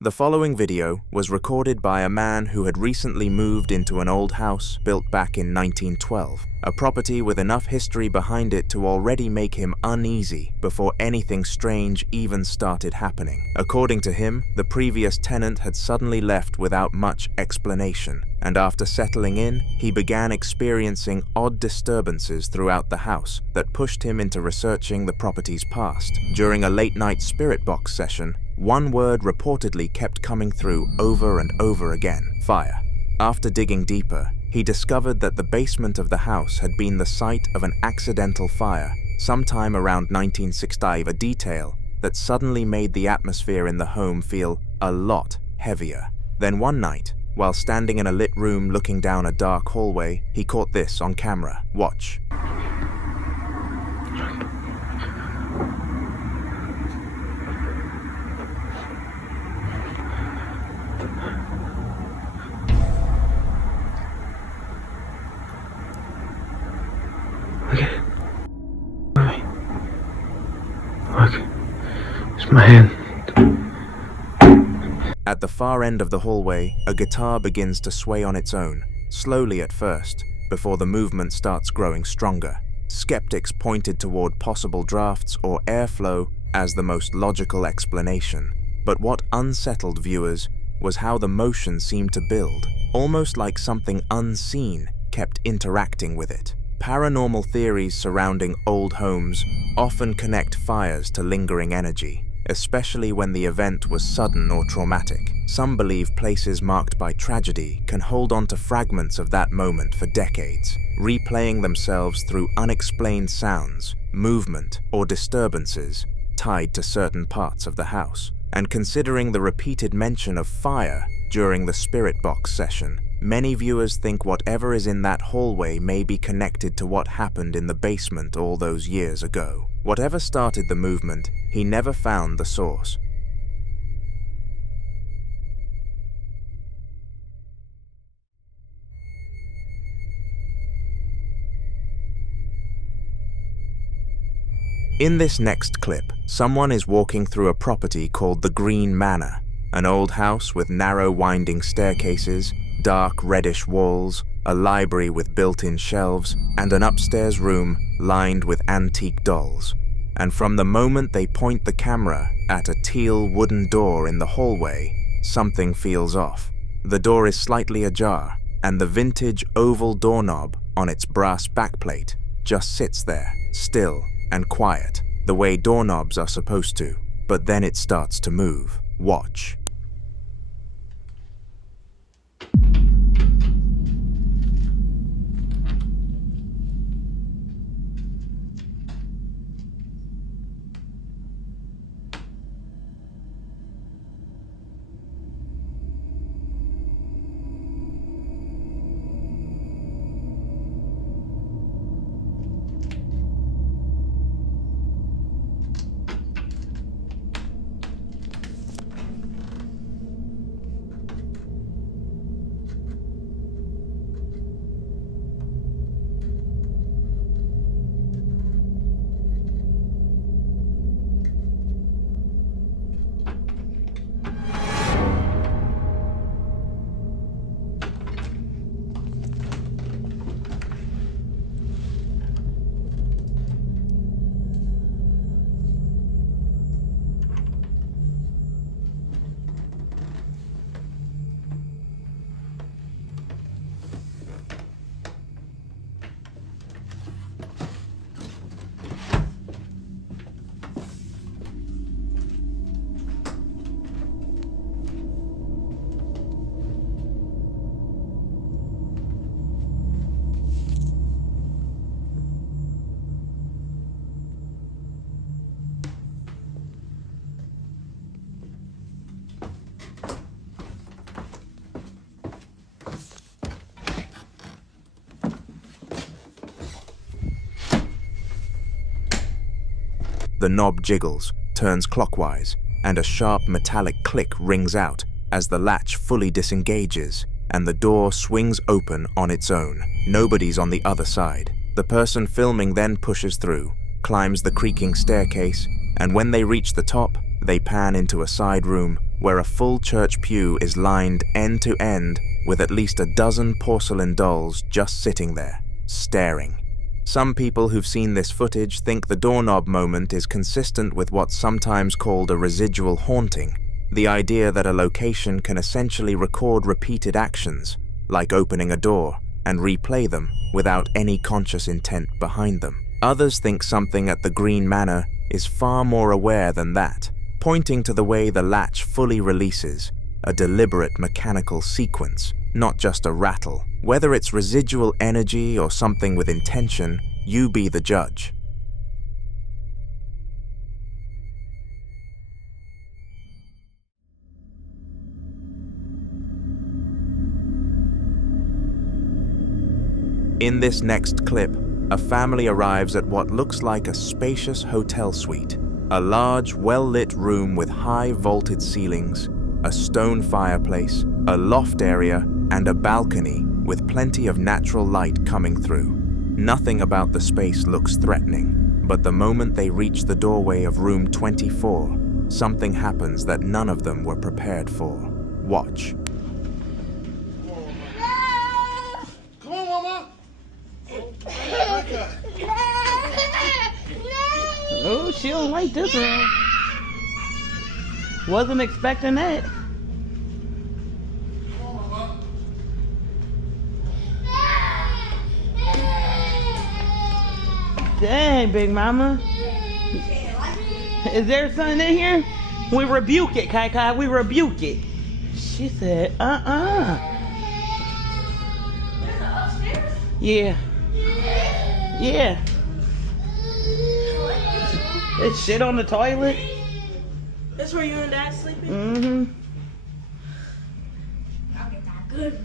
The following video was recorded by a man who had recently moved into an old house built back in 1912, a property with enough history behind it to already make him uneasy before anything strange even started happening. According to him, the previous tenant had suddenly left without much explanation, and after settling in, he began experiencing odd disturbances throughout the house that pushed him into researching the property's past. During a late-night spirit box session, one word reportedly kept coming through over and over again: fire. After digging deeper, he discovered that the basement of the house had been the site of an accidental fire sometime around 1965, a detail that suddenly made the atmosphere in the home feel a lot heavier. Then one night, while standing in a lit room looking down a dark hallway, he caught this on camera. Watch. Look, it's my hand. At the far end of the hallway, a guitar begins to sway on its own, slowly at first, before the movement starts growing stronger. Skeptics pointed toward possible drafts or airflow as the most logical explanation, but what unsettled viewers was how the motion seemed to build, almost like something unseen kept interacting with it. Paranormal theories surrounding old homes often connect fires to lingering energy, especially when the event was sudden or traumatic. Some believe places marked by tragedy can hold on to fragments of that moment for decades, replaying themselves through unexplained sounds, movement, or disturbances tied to certain parts of the house. And considering the repeated mention of fire during the spirit box session, many viewers think whatever is in that hallway may be connected to what happened in the basement all those years ago. Whatever started the movement, he never found the source. In this next clip, someone is walking through a property called the Green Manor, an old house with narrow winding staircases, dark reddish walls, a library with built-in shelves, and an upstairs room lined with antique dolls. And from the moment they point the camera at a teal wooden door in the hallway, something feels off. The door is slightly ajar, and the vintage oval doorknob on its brass backplate just sits there, still and quiet, the way doorknobs are supposed to. But then it starts to move. Watch. The knob jiggles, turns clockwise, and a sharp metallic click rings out as the latch fully disengages and the door swings open on its own. Nobody's on the other side. The person filming then pushes through, climbs the creaking staircase, and when they reach the top, they pan into a side room where a full church pew is lined end to end with at least a dozen porcelain dolls just sitting there, staring. Some people who've seen this footage think the doorknob moment is consistent with what's sometimes called a residual haunting, the idea that a location can essentially record repeated actions, like opening a door, and replay them without any conscious intent behind them. Others think something at the Green Manor is far more aware than that, pointing to the way the latch fully releases, a deliberate mechanical sequence, not just a rattle. Whether it's residual energy or something with intention, you be the judge. In this next clip, a family arrives at what looks like a spacious hotel suite, a large, well-lit room with high vaulted ceilings, a stone fireplace, a loft area, and a balcony with plenty of natural light coming through. Nothing about the space looks threatening, but the moment they reach the doorway of room 24, something happens that none of them were prepared for. Watch. Come on, Mama! Oh, she don't like this one. Wasn't expecting that. Dang, Big Mama. Is there something in here? We rebuke it, Kai Kai. We rebuke it. She said, Yeah. Yeah. It's shit on the toilet. That's where you and Dad sleeping? Mm-hmm. I'll get that good.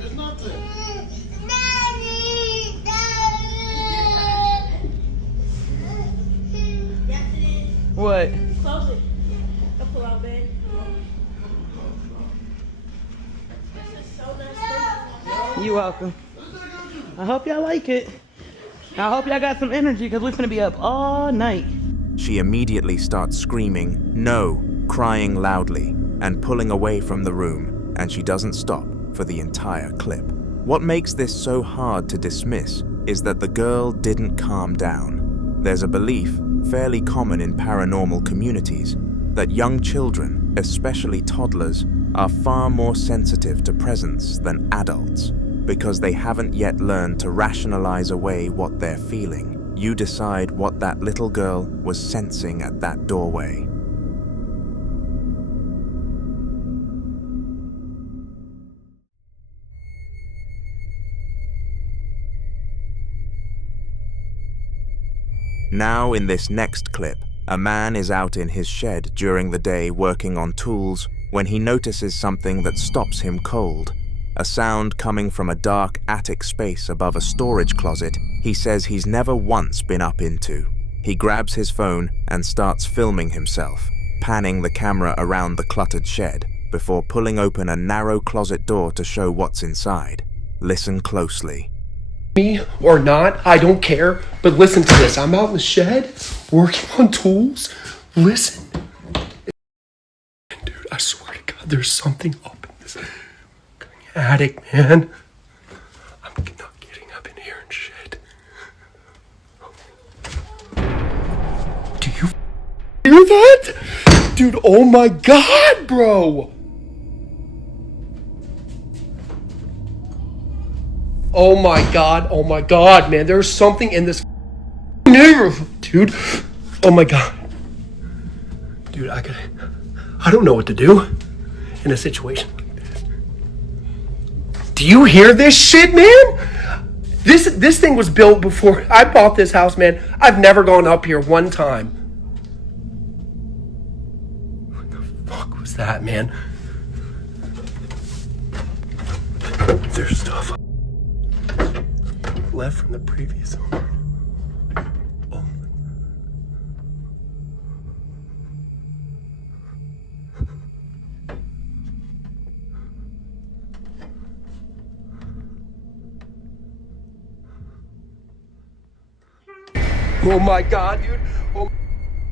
There's nothing. Yes, it is. What? Close it. I'll pull out bed. This is so nice. You welcome. I hope y'all like it. I hope y'all got some energy because we're gonna be up all night. She immediately starts screaming, "No," crying loudly, and pulling away from the room, and she doesn't stop for the entire clip. What makes this so hard to dismiss is that the girl didn't calm down. There's a belief, fairly common in paranormal communities, that young children, especially toddlers, are far more sensitive to presence than adults, because they haven't yet learned to rationalize away what they're feeling. You decide what that little girl was sensing at that doorway. Now in this next clip, a man is out in his shed during the day working on tools when he notices something that stops him cold. A sound coming from a dark attic space above a storage closet he says he's never once been up into. He grabs his phone and starts filming himself, panning the camera around the cluttered shed before pulling open a narrow closet door to show what's inside. Listen closely. Me or not, I don't care, but listen to this. I'm out in the shed working on tools. Listen. Dude, I swear to God, there's something up in this attic, man. I'm not getting up in here and shit. Do you hear that? Dude, oh my God, bro. Oh my God, man. There's something in this neighborhood, dude. Oh my God. Dude, I don't know what to do in a situation like this. Do you hear this shit, man? This thing was built before I bought this house, man. I've never gone up here one time. What the fuck was that, man? There's stuff left from the previous owner. Oh. Oh my god, dude. Oh.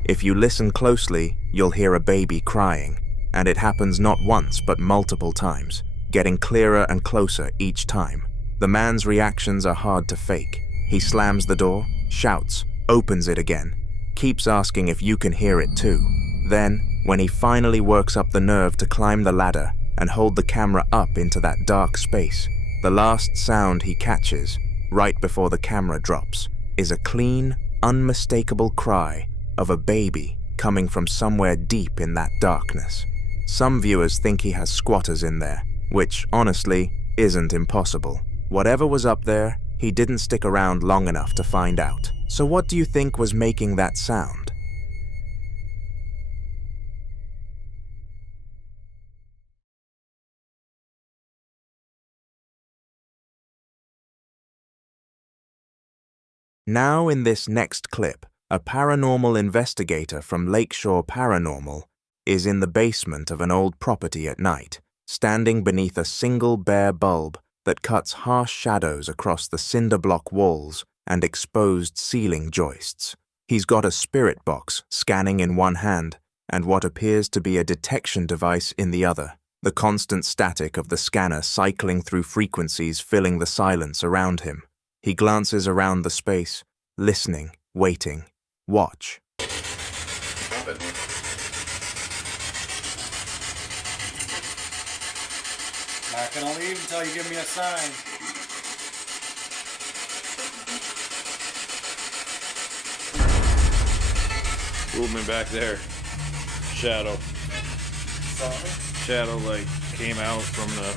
If you listen closely, you'll hear a baby crying, and it happens not once but multiple times, getting clearer and closer each time. The man's reactions are hard to fake. He slams the door, shouts, opens it again, keeps asking if you can hear it too. Then, when he finally works up the nerve to climb the ladder and hold the camera up into that dark space, the last sound he catches, right before the camera drops, is a clean, unmistakable cry of a baby coming from somewhere deep in that darkness. Some viewers think he has squatters in there, which, honestly, isn't impossible. Whatever was up there, he didn't stick around long enough to find out. So what do you think was making that sound? Now in this next clip, a paranormal investigator from Lakeshore Paranormal is in the basement of an old property at night, standing beneath a single bare bulb that cuts harsh shadows across the cinder block walls and exposed ceiling joists. He's got a spirit box scanning in one hand and what appears to be a detection device in the other, the constant static of the scanner cycling through frequencies filling the silence around him. He glances around the space, listening, waiting. Watch. Not gonna leave until you give me a sign. Movement back there. Shadow. Shadow like came out from the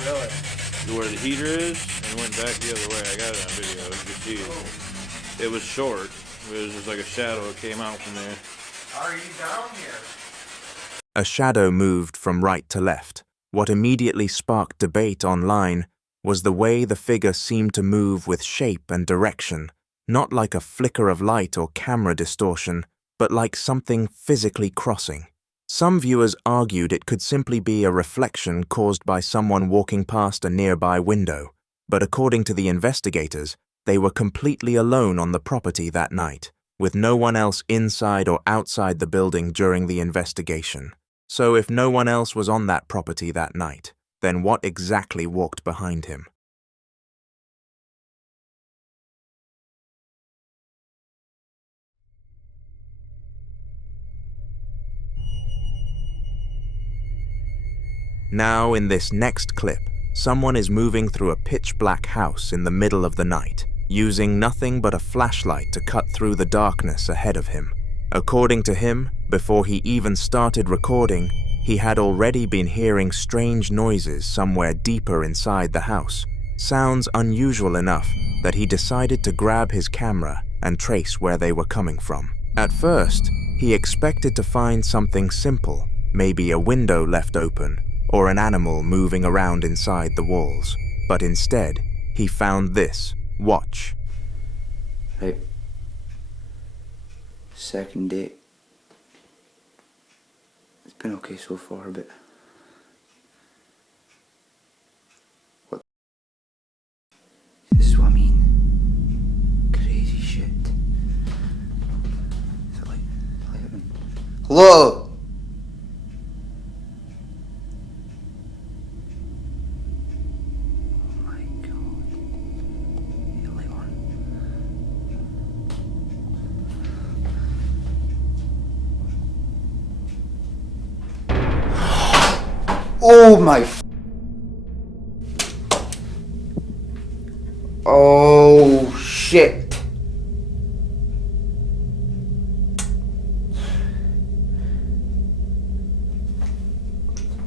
where the heater is and went back the other way. I got it on video. You can see it. It was short. It was just like a shadow that came out from there. Are you down here? A shadow moved from right to left. What immediately sparked debate online was the way the figure seemed to move with shape and direction, not like a flicker of light or camera distortion, but like something physically crossing. Some viewers argued it could simply be a reflection caused by someone walking past a nearby window, but according to the investigators, they were completely alone on the property that night, with no one else inside or outside the building during the investigation. So if no one else was on that property that night, then what exactly walked behind him? Now, in this next clip, someone is moving through a pitch-black house in the middle of the night, using nothing but a flashlight to cut through the darkness ahead of him. According to him, before he even started recording, he had already been hearing strange noises somewhere deeper inside the house, sounds unusual enough that he decided to grab his camera and trace where they were coming from. At first, he expected to find something simple, maybe a window left open, or an animal moving around inside the walls. But instead, he found this. Watch. Right. Second date. It's been okay so far, but... What? This is what I mean. Crazy shit. Is it like... Hello? Oh my... Oh shit.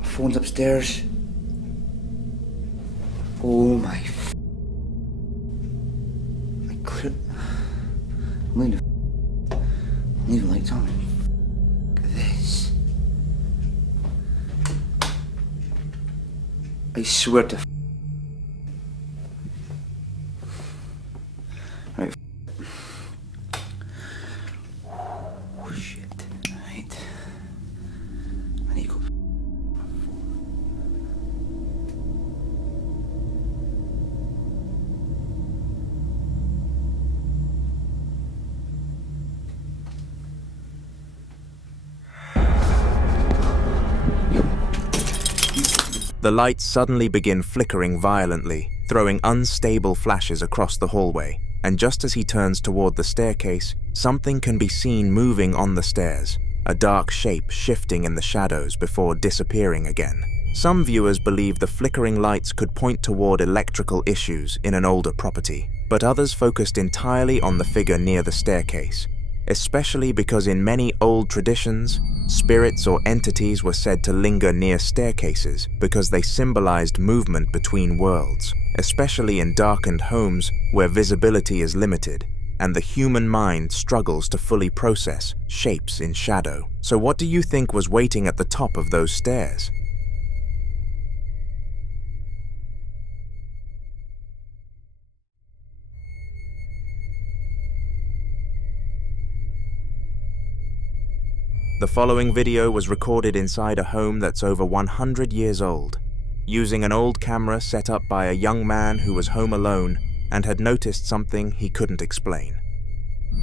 Phone's upstairs. Oh my... I couldn't... I'm leaving the lights on. Look at this. I swear to... Right. Oh shit. Right. I need to go... The lights suddenly begin flickering violently, throwing unstable flashes across the hallway, and just as he turns toward the staircase, something can be seen moving on the stairs, a dark shape shifting in the shadows before disappearing again. Some viewers believe the flickering lights could point toward electrical issues in an older property, but others focused entirely on the figure near the staircase, especially because in many old traditions, spirits or entities were said to linger near staircases because they symbolized movement between worlds, especially in darkened homes where visibility is limited and the human mind struggles to fully process shapes in shadow. So what do you think was waiting at the top of those stairs? The following video was recorded inside a home that's over 100 years old, using an old camera set up by a young man who was home alone and had noticed something he couldn't explain.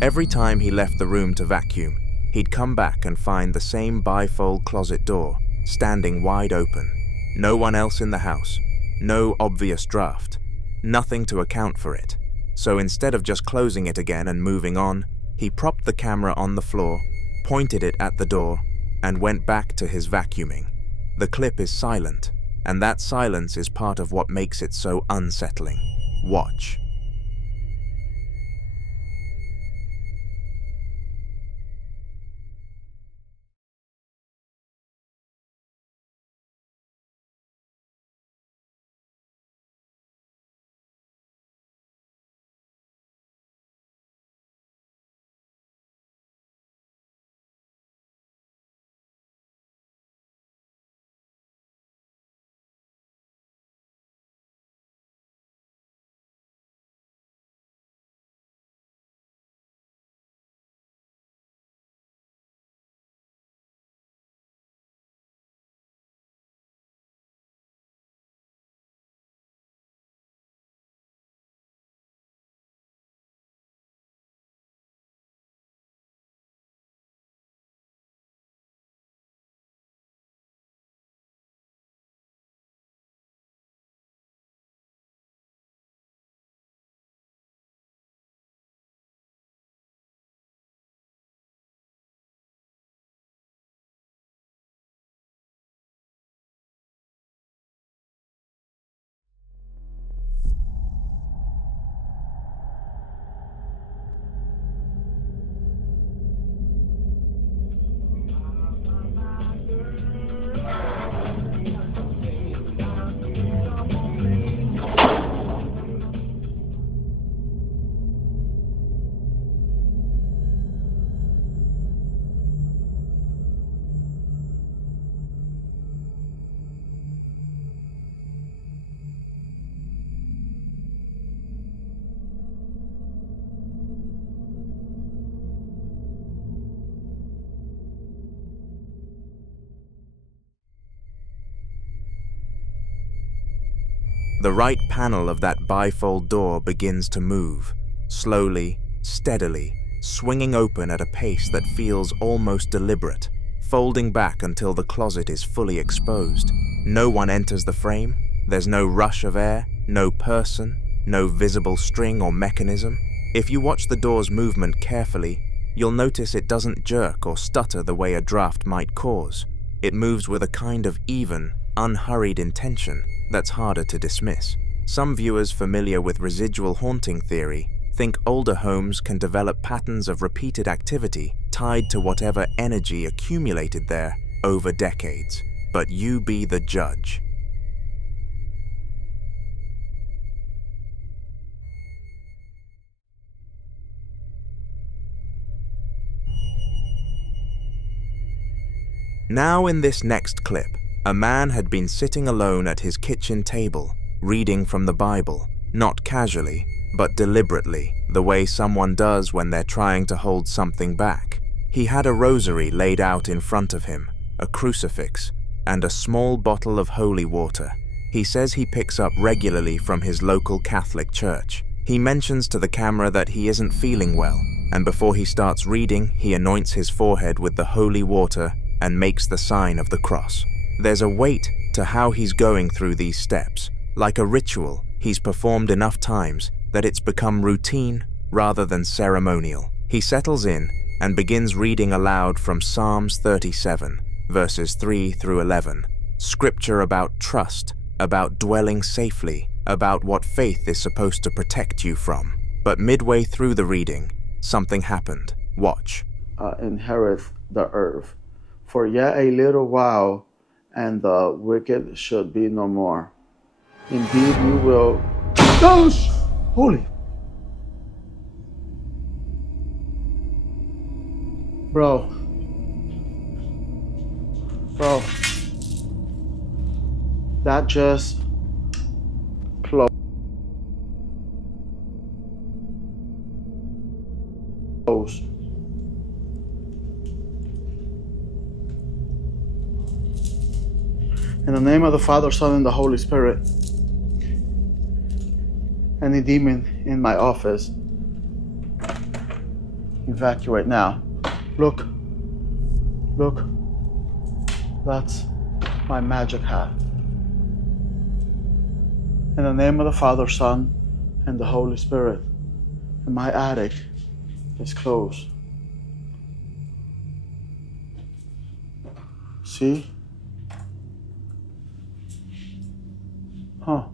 Every time he left the room to vacuum, he'd come back and find the same bifold closet door standing wide open. No one else in the house, no obvious draft, nothing to account for it. So instead of just closing it again and moving on, he propped the camera on the floor, pointed it at the door, and went back to his vacuuming. The clip is silent, and that silence is part of what makes it so unsettling. Watch. The right panel of that bifold door begins to move, slowly, steadily, swinging open at a pace that feels almost deliberate, folding back until the closet is fully exposed. No one enters the frame, there's no rush of air, no person, no visible string or mechanism. If you watch the door's movement carefully, you'll notice it doesn't jerk or stutter the way a draft might cause. It moves with a kind of even, unhurried intention that's harder to dismiss. Some viewers familiar with residual haunting theory think older homes can develop patterns of repeated activity tied to whatever energy accumulated there over decades. But you be the judge. Now in this next clip, a man had been sitting alone at his kitchen table, reading from the Bible, not casually, but deliberately, the way someone does when they're trying to hold something back. He had a rosary laid out in front of him, a crucifix, and a small bottle of holy water. He says he picks up regularly from his local Catholic church. He mentions to the camera that he isn't feeling well, and before he starts reading, he anoints his forehead with the holy water and makes the sign of the cross. There's a weight to how he's going through these steps. Like a ritual, he's performed enough times that it's become routine rather than ceremonial. He settles in and begins reading aloud from Psalms 37, verses 3 through 11. Scripture about trust, about dwelling safely, about what faith is supposed to protect you from. But midway through the reading, something happened. Watch. Inherit the earth. For yet a little while, and the wicked should be no more. Indeed, you will. Gosh! Holy. Bro. That just closed. In the name of the Father, Son, and the Holy Spirit. Any demon in my office, evacuate now. Look. That's my magic hat. In the name of the Father, Son, and the Holy Spirit. And my attic is closed. See? Huh.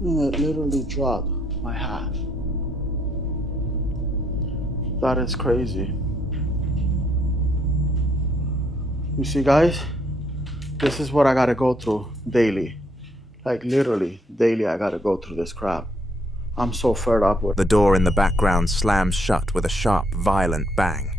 And it literally dropped my hat. That is crazy. You see, guys? This is what I gotta go through daily. Like literally, daily I gotta go through this crap. I'm so fed up with it. The door in the background slams shut with a sharp, violent bang.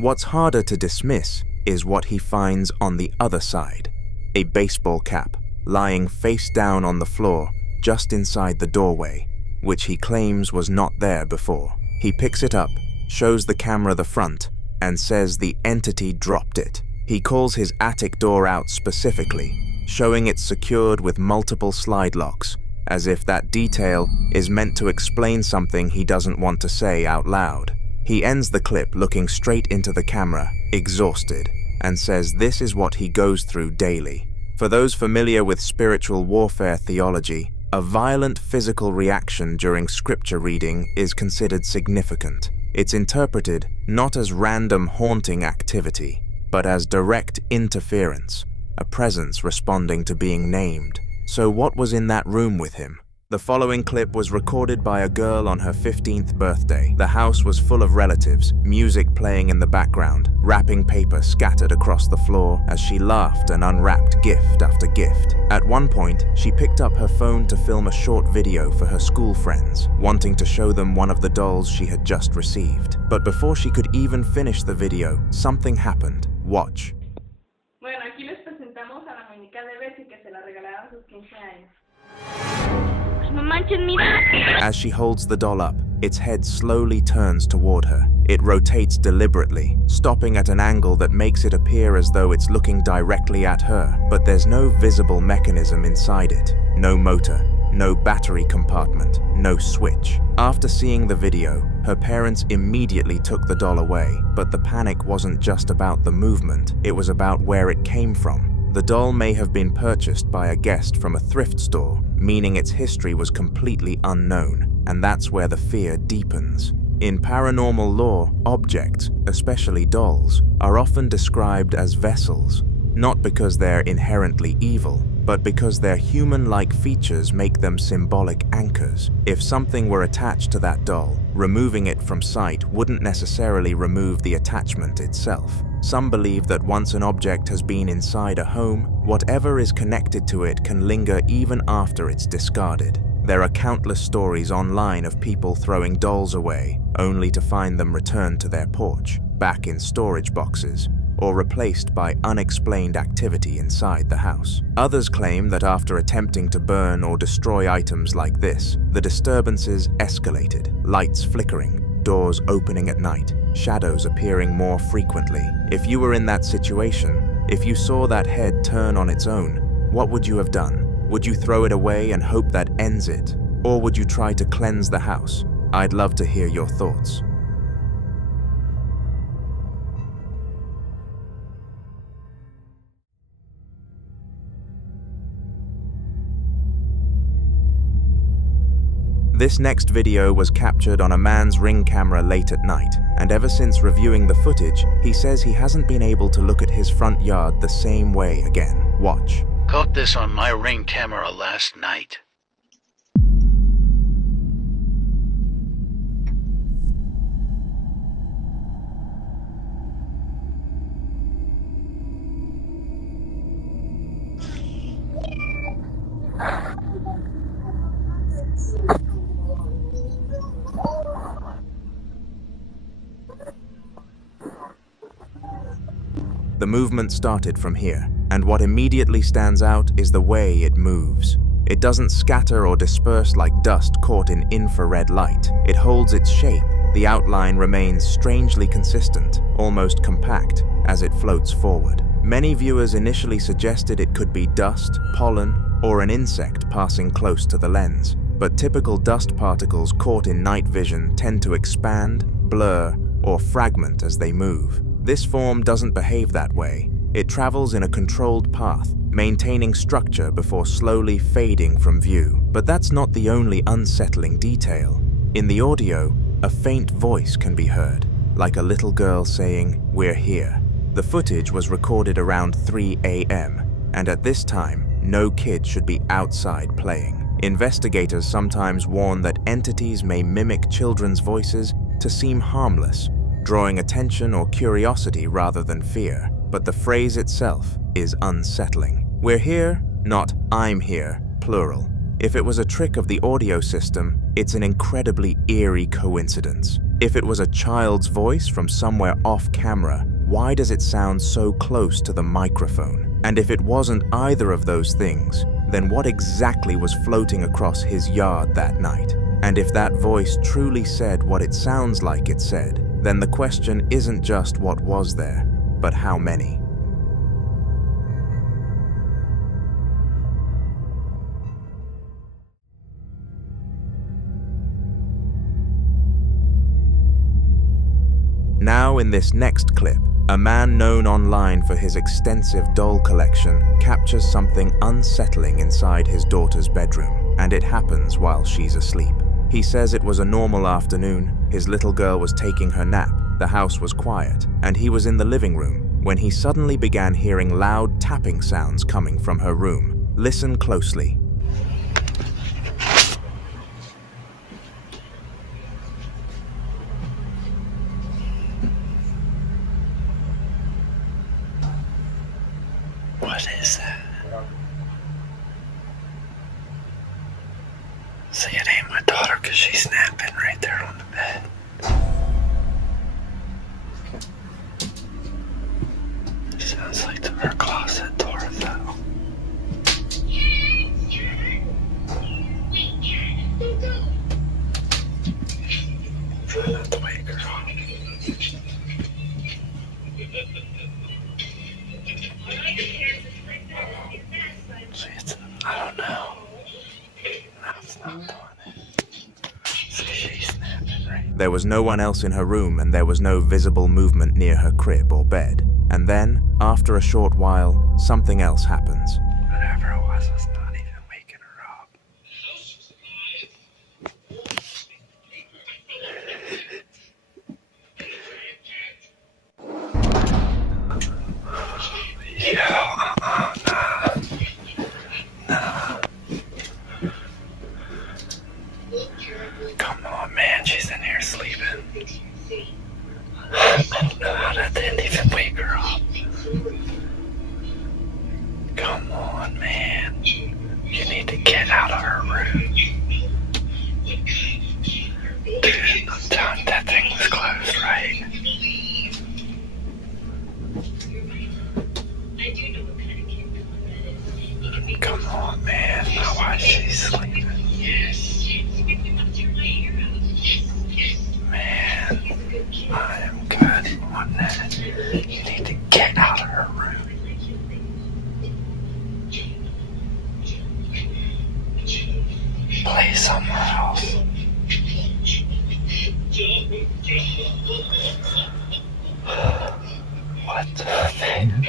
What's harder to dismiss is what he finds on the other side. A baseball cap lying face down on the floor just inside the doorway, which he claims was not there before. He picks it up, shows the camera the front, and says the entity dropped it. He calls his attic door out specifically, showing it's secured with multiple slide locks, as if that detail is meant to explain something he doesn't want to say out loud. He ends the clip looking straight into the camera, exhausted, and says this is what he goes through daily. For those familiar with spiritual warfare theology, a violent physical reaction during scripture reading is considered significant. It's interpreted not as random haunting activity, but as direct interference, a presence responding to being named. So what was in that room with him? The following clip was recorded by a girl on her 15th birthday. The house was full of relatives, music playing in the background, wrapping paper scattered across the floor as she laughed and unwrapped gift after gift. At one point, she picked up her phone to film a short video for her school friends, wanting to show them one of the dolls she had just received. But before she could even finish the video, something happened. Watch. Bueno, aquí les presentamos a la muñeca de Betty que se la regalaron a sus 15 años. As she holds the doll up, its head slowly turns toward her. It rotates deliberately, stopping at an angle that makes it appear as though it's looking directly at her, but there's no visible mechanism inside it. No motor, no battery compartment, no switch. After seeing the video, her parents immediately took the doll away, but the panic wasn't just about the movement, it was about where it came from. The doll may have been purchased by a guest from a thrift store, meaning its history was completely unknown, and that's where the fear deepens. In paranormal lore, objects, especially dolls, are often described as vessels, not because they're inherently evil, but because their human-like features make them symbolic anchors. If something were attached to that doll, removing it from sight wouldn't necessarily remove the attachment itself. Some believe that once an object has been inside a home, whatever is connected to it can linger even after it's discarded. There are countless stories online of people throwing dolls away, only to find them returned to their porch, back in storage boxes, or replaced by unexplained activity inside the house. Others claim that after attempting to burn or destroy items like this, the disturbances escalated, lights flickering, doors opening at night, shadows appearing more frequently. If you were in that situation, if you saw that head turn on its own, what would you have done? Would you throw it away and hope that ends it? Or would you try to cleanse the house? I'd love to hear your thoughts. This next video was captured on a man's Ring camera late at night, and ever since reviewing the footage, he says he hasn't been able to look at his front yard the same way again. Watch. Caught this on my Ring camera last night. The movement started from here, and what immediately stands out is the way it moves. It doesn't scatter or disperse like dust caught in infrared light. It holds its shape. The outline remains strangely consistent, almost compact, as it floats forward. Many viewers initially suggested it could be dust, pollen, or an insect passing close to the lens. But typical dust particles caught in night vision tend to expand, blur, or fragment as they move. This form doesn't behave that way. It travels in a controlled path, maintaining structure before slowly fading from view. But that's not the only unsettling detail. In the audio, a faint voice can be heard, like a little girl saying, "We're here." The footage was recorded around 3 a.m., and at this time, no kid should be outside playing. Investigators sometimes warn that entities may mimic children's voices to seem harmless, drawing attention or curiosity rather than fear. But the phrase itself is unsettling. We're here, not I'm here, plural. If it was a trick of the audio system, it's an incredibly eerie coincidence. If it was a child's voice from somewhere off camera, why does it sound so close to the microphone? And if it wasn't either of those things, then what exactly was floating across his yard that night? And if that voice truly said what it sounds like it said, then the question isn't just what was there, but how many. Now in this next clip, a man known online for his extensive doll collection captures something unsettling inside his daughter's bedroom, and it happens while she's asleep. He says it was a normal afternoon, his little girl was taking her nap, the house was quiet, and he was in the living room when he suddenly began hearing loud tapping sounds coming from her room. Listen closely. What is that? See, it ain't my daughter because she's snapping right there on the bed. It sounds like her closet door fell. Try not to wake her up. See, I don't know. No, it's not doing it. See, she's snapping right. There was no one else in her room, and there was no visible movement near her crib or bed. And then, after a short while, something else happens. Whatever it was not even waking her up. Nah. Come on, man, she's in here sleeping. I don't know how that didn't even wake her up. Come on, man. You need to get out of her room. Dude, I'm telling you, that thing was closed, right? Come on, man. Now why is she sleeping? Man, I am good on that. You need to get out of her room. Play somewhere else. What the man?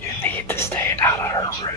You need to stay out of her room.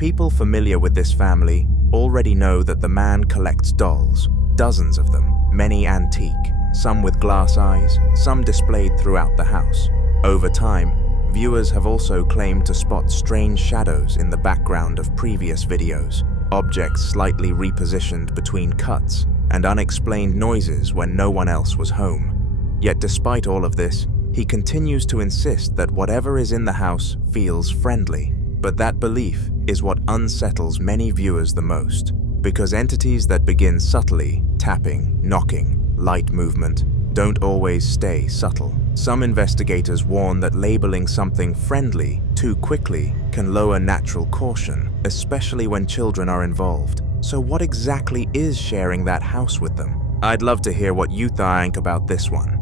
People familiar with this family already know that the man collects dolls, dozens of them, many antique, some with glass eyes, some displayed throughout the house. Over time, viewers have also claimed to spot strange shadows in the background of previous videos, objects slightly repositioned between cuts, and unexplained noises when no one else was home. Yet despite all of this, he continues to insist that whatever is in the house feels friendly. But that belief is what unsettles many viewers the most, because entities that begin subtly, tapping, knocking, light movement, don't always stay subtle. Some investigators warn that labeling something friendly too quickly can lower natural caution, especially when children are involved. So what exactly is sharing that house with them? I'd love to hear what you think about this one.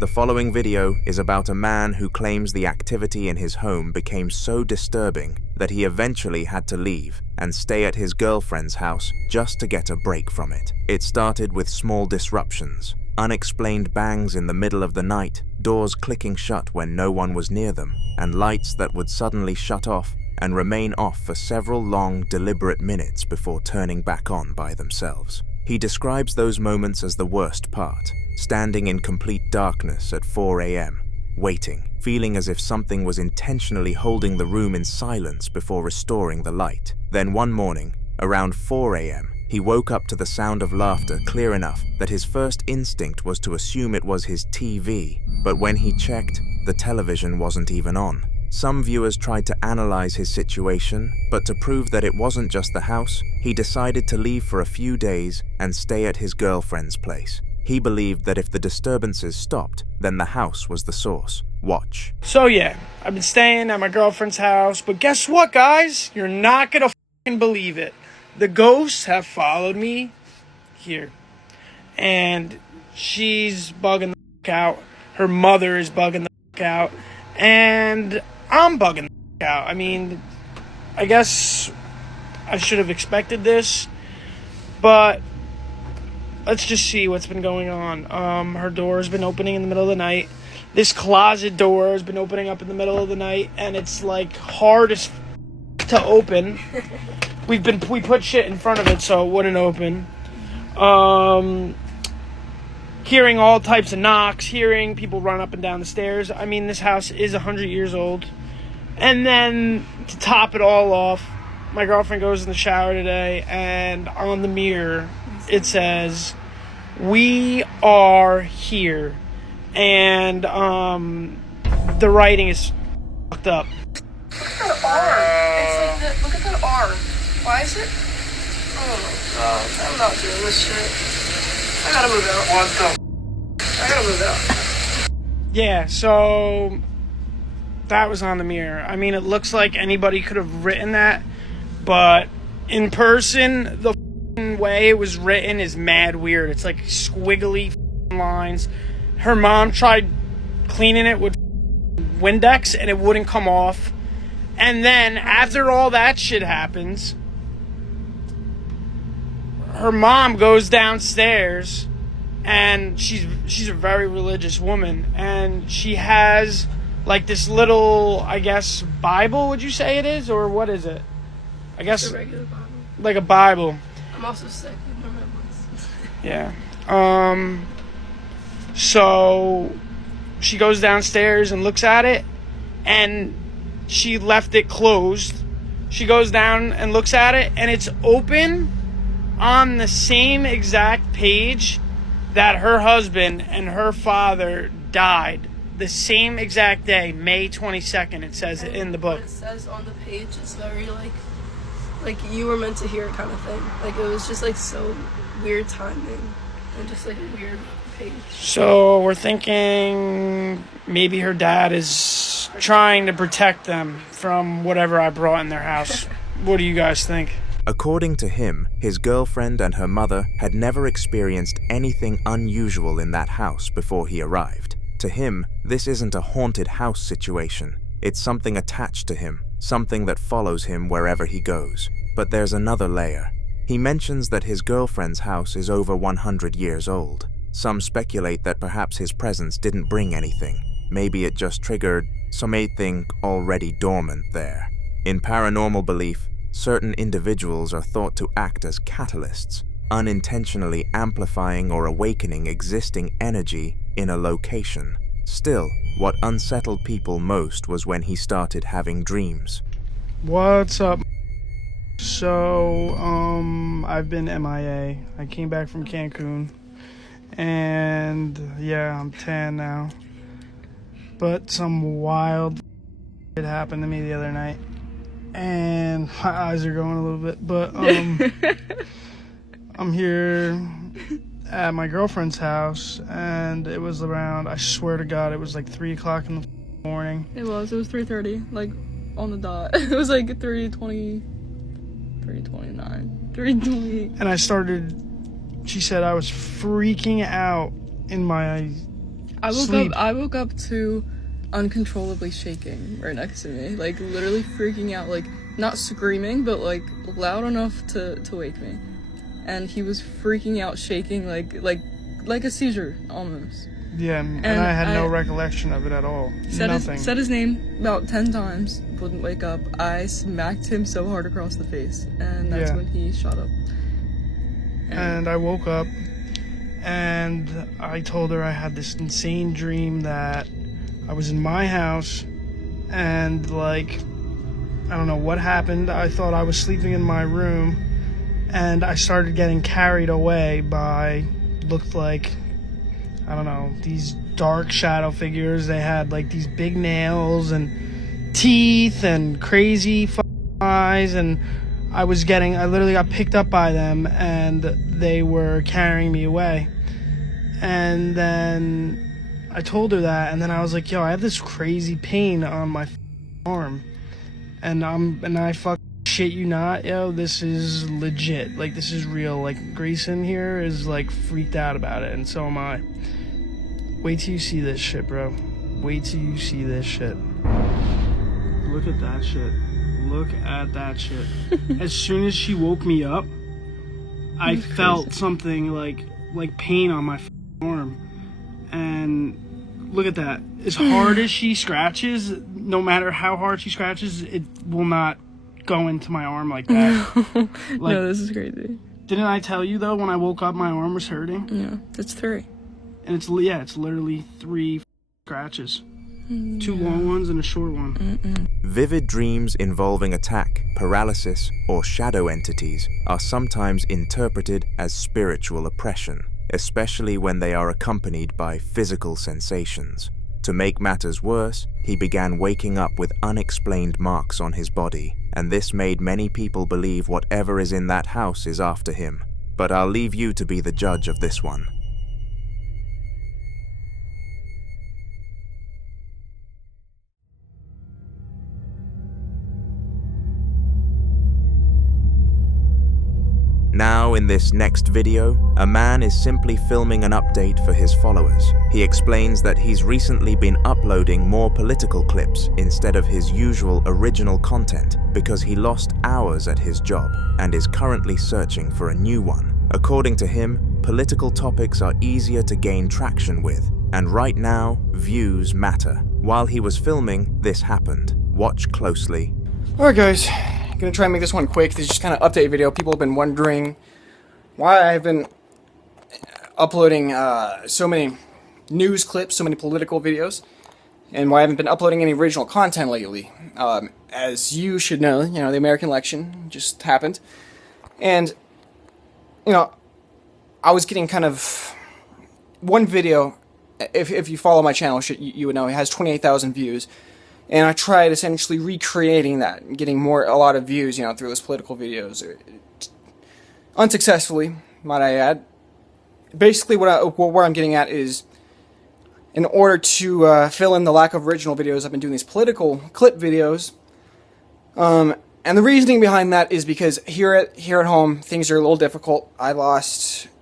The following video is about a man who claims the activity in his home became so disturbing that he eventually had to leave and stay at his girlfriend's house just to get a break from it. It started with small disruptions, unexplained bangs in the middle of the night, doors clicking shut when no one was near them, and lights that would suddenly shut off and remain off for several long, deliberate minutes before turning back on by themselves. He describes those moments as the worst part, standing in complete darkness at 4 a.m., waiting, feeling as if something was intentionally holding the room in silence before restoring the light. Then one morning, around 4 a.m., he woke up to the sound of laughter clear enough that his first instinct was to assume it was his TV, but when he checked, the television wasn't even on. Some viewers tried to analyze his situation, but to prove that it wasn't just the house, he decided to leave for a few days and stay at his girlfriend's place. He believed that if the disturbances stopped, then the house was the source. Watch. So yeah, I've been staying at my girlfriend's house, but guess what, guys? You're not gonna fucking believe it. The ghosts have followed me here. And she's bugging the fuck out. Her mother is bugging the fuck out. And I'm bugging the fuck out. I mean, I guess I should have expected this, but let's just see what's been going on. Her door has been opening in the middle of the night. This closet door has been opening up in the middle of the night, and it's like hard as to open. We put shit in front of it so it wouldn't open. Hearing all types of knocks, hearing people run up and down the stairs. I mean, this house is 100 years old. And then to top it all off, my girlfriend goes in the shower today, and on the mirror it says, "We are here." And the writing is fucked up. Look at that R. It's like look at that R. Why is it? Oh my god, I'm not doing this shit. I gotta move out. What the? I gotta move out. Yeah, so that was on the mirror. I mean, it looks like anybody could have written that, but in person, the way it was written is mad weird. It's like squiggly lines. Her mom tried cleaning it with Windex and it wouldn't come off. And then after all that shit happens, her mom goes downstairs, and she's a very religious woman, and she has like this little, I guess, Bible, would you say it is, or what is it? I guess it's a regular Bible. Like a Bible. I'm also sick. I don't have Yeah. So she goes downstairs and looks at it, and she left it closed. She goes down and looks at it, and it's open on the same exact page that her husband and her father died. The same exact day, May 22nd, it says it in the book. What it says on the page is very like you were meant to hear kind of thing. Like it was just like so weird timing and just like a weird page. So we're thinking maybe her dad is trying to protect them from whatever I brought in their house. What do you guys think? According to him, his girlfriend and her mother had never experienced anything unusual in that house before he arrived. To him, this isn't a haunted house situation. It's something attached to him, something that follows him wherever he goes. But there's another layer. He mentions that his girlfriend's house is over 100 years old. Some speculate that perhaps his presence didn't bring anything. Maybe it just triggered something already dormant there. In paranormal belief, certain individuals are thought to act as catalysts, unintentionally amplifying or awakening existing energy in a location. Still, what unsettled people most was when he started having dreams. What's up? So, I've been MIA. I came back from Cancun, and yeah, I'm tan now. But some wild shit happened to me the other night, and my eyes are going a little bit. But I'm here at my girlfriend's house, and it was around, I swear to God, it was like 3 o'clock in the morning. It was 3:30, like on the dot. It was like 3:20, 3:29, 3:20. And I started, she said I was freaking out in my sleep. I woke up to uncontrollably shaking right next to me, like literally freaking out, like not screaming, but like loud enough to wake me. And he was freaking out, shaking like a seizure almost. Yeah, and I had no recollection of it at all. Nothing. Said his name about 10 times, wouldn't wake up. I smacked him so hard across the face, and that's when he shot up. And I woke up, and I told her I had this insane dream that I was in my house, and like, I don't know what happened. I thought I was sleeping in my room, and I started getting carried away by, looked like, I don't know, these dark shadow figures. They had like these big nails and teeth and crazy eyes, and I literally got picked up by them, and they were carrying me away. And then I told her that, and then I was like, yo, I have this crazy pain on my arm, and I shit you not, yo, this is legit, like this is real. Like Grayson here is like freaked out about it, and so am I. Wait till you see this shit, bro. Wait till you see this shit. Look at that shit. Look at that shit. As soon as she woke me up, I felt something like pain on my arm. And look at that. As hard as she scratches, no matter how hard she scratches, it will not go into my arm like that. Like, no, this is crazy. Didn't I tell you though, when I woke up my arm was hurting? Yeah, it's 3. And it's literally 3 scratches. 2 long ones and a short one. Vivid dreams involving attack, paralysis, or shadow entities are sometimes interpreted as spiritual oppression, especially when they are accompanied by physical sensations. To make matters worse, he began waking up with unexplained marks on his body, and this made many people believe whatever is in that house is after him. But I'll leave you to be the judge of this one. Now, in this next video, a man is simply filming an update for his followers. He explains that he's recently been uploading more political clips instead of his usual original content because he lost hours at his job and is currently searching for a new one. According to him, political topics are easier to gain traction with, and right now, views matter. While he was filming, this happened. Watch closely. Alright guys, I'm gonna try and make this one quick. This is just kind of update video. People have been wondering why I've been uploading so many news clips, so many political videos, and why I haven't been uploading any original content lately. As you should know, the American election just happened, and I was getting kind of one video. If you follow my channel, you would know it has 28,000 views. And I tried essentially recreating that, and getting a lot of views, through those political videos. Unsuccessfully, might I add. Basically, what I'm getting at is, in order to fill in the lack of original videos, I've been doing these political clip videos. And the reasoning behind that is because here at home, things are a little difficult. I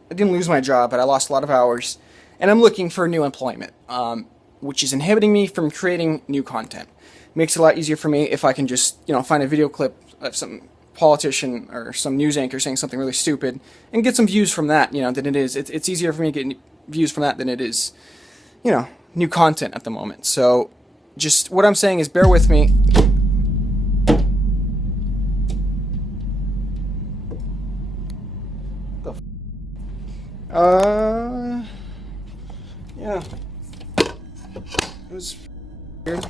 didn't lose my job, but I lost a lot of hours. And I'm looking for new employment. Which is inhibiting me from creating new content. Makes it a lot easier for me if I can just, find a video clip of something politician or some news anchor saying something really stupid and get some views from that, than it is. It's easier for me to get views from that than it is, new content at the moment. So just what I'm saying is bear with me. Yeah. It was weird.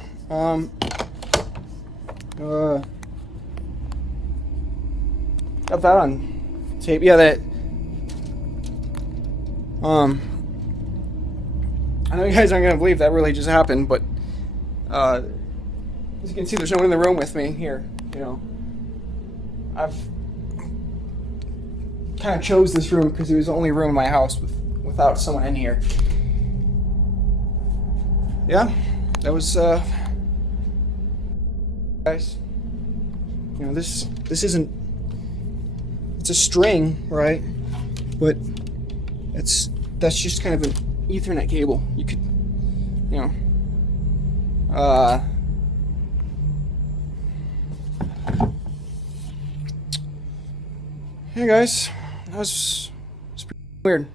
Got that on tape. Yeah, that. I know you guys aren't gonna believe that really just happened, but as you can see, there's no one in the room with me here. I've kind of chose this room because it was the only room in my house without someone in here. Yeah, that was guys. This isn't. It's a string, right? But that's just kind of an Ethernet cable. You could, Hey guys, that was pretty weird.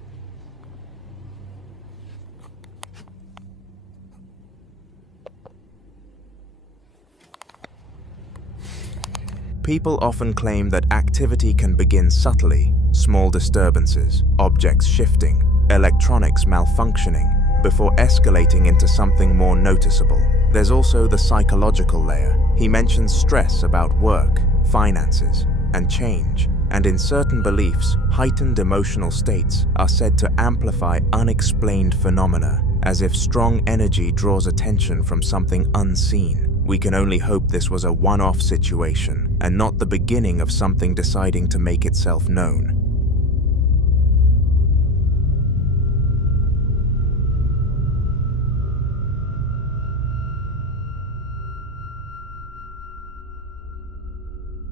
People often claim that activity can begin subtly, small disturbances, objects shifting, electronics malfunctioning, before escalating into something more noticeable. There's also the psychological layer. He mentions stress about work, finances, and change. And in certain beliefs, heightened emotional states are said to amplify unexplained phenomena, as if strong energy draws attention from something unseen. We can only hope this was a one-off situation, and not the beginning of something deciding to make itself known.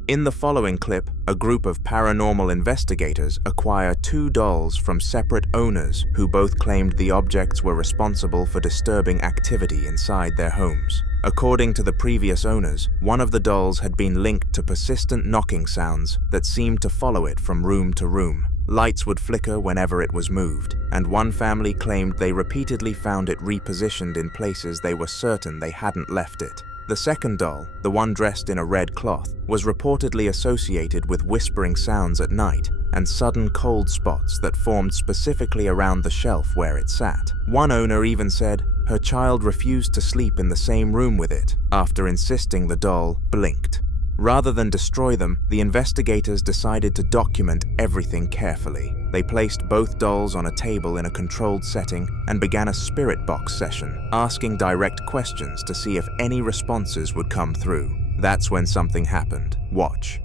In the following clip, a group of paranormal investigators acquire 2 dolls from separate owners who both claimed the objects were responsible for disturbing activity inside their homes. According to the previous owners, one of the dolls had been linked to persistent knocking sounds that seemed to follow it from room to room. Lights would flicker whenever it was moved, and one family claimed they repeatedly found it repositioned in places they were certain they hadn't left it. The second doll, the one dressed in a red cloth, was reportedly associated with whispering sounds at night and sudden cold spots that formed specifically around the shelf where it sat. One owner even said her child refused to sleep in the same room with it after insisting the doll blinked. Rather than destroy them, the investigators decided to document everything carefully. They placed both dolls on a table in a controlled setting and began a spirit box session, asking direct questions to see if any responses would come through. That's when something happened. Watch.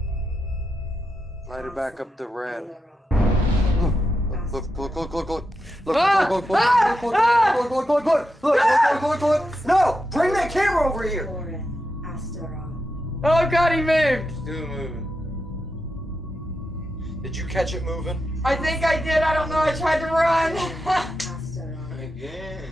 Light it back up to red. Look. No! Bring that camera over here! Oh god, he moved! Still moving. Did you catch it moving? I think I did. I don't know. I tried to run. Again.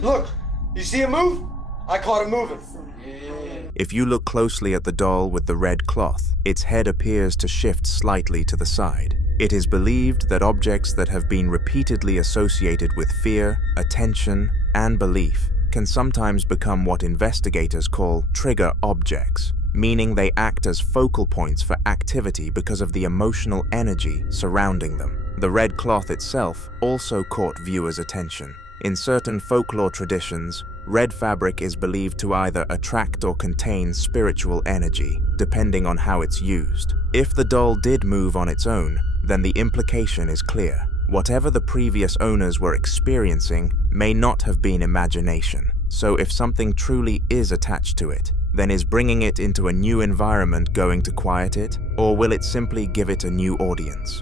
Look, you see it move? I caught it moving. Yeah. If you look closely at the doll with the red cloth, its head appears to shift slightly to the side. It is believed that objects that have been repeatedly associated with fear, attention, and belief can sometimes become what investigators call trigger objects, meaning they act as focal points for activity because of the emotional energy surrounding them. The red cloth itself also caught viewers' attention. In certain folklore traditions, red fabric is believed to either attract or contain spiritual energy, depending on how it's used. If the doll did move on its own, then the implication is clear. Whatever the previous owners were experiencing may not have been imagination. So if something truly is attached to it, then is bringing it into a new environment going to quiet it, or will it simply give it a new audience?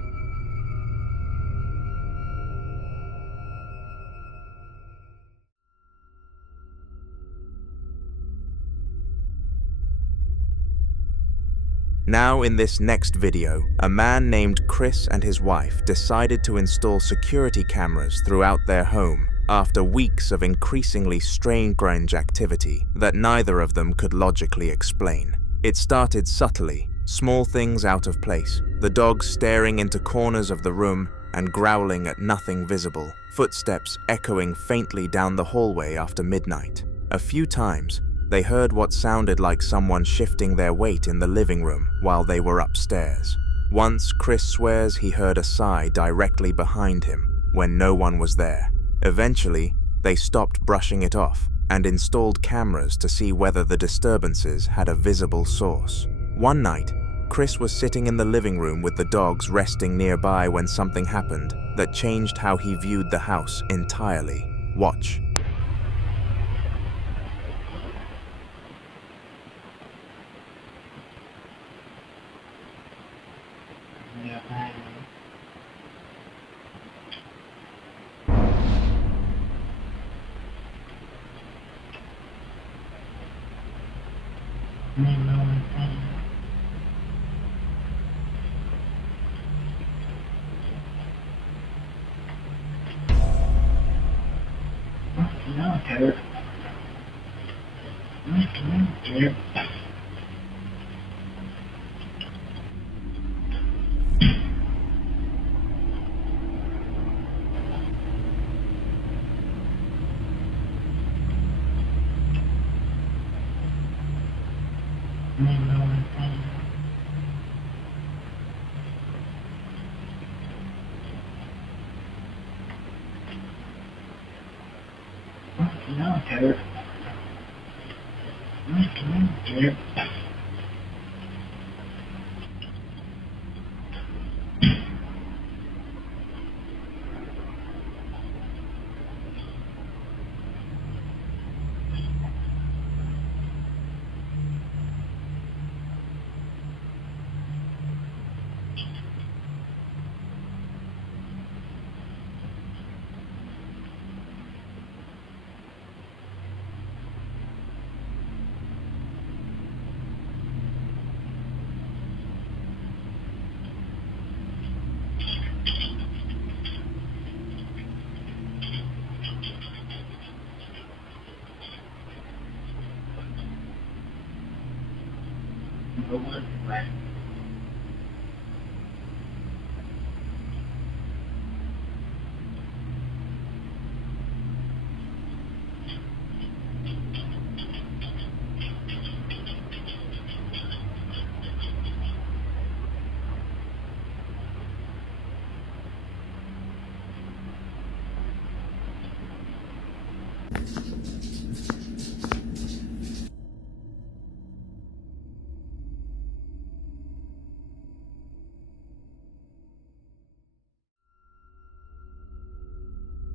Now in this next video, a man named Chris and his wife decided to install security cameras throughout their home after weeks of increasingly strange activity that neither of them could logically explain. It started subtly, Small things out of place, the dogs staring into corners of the room and growling at nothing visible, footsteps echoing faintly down the hallway after midnight. A few times, they heard what sounded like someone shifting their weight in the living room while they were upstairs. Once, Chris swears he heard a sigh directly behind him when no one was there. Eventually, they stopped brushing it off and installed cameras to see whether the disturbances had a visible source. One night, Chris was sitting in the living room with the dogs resting nearby when something happened that changed how he viewed the house entirely. Watch.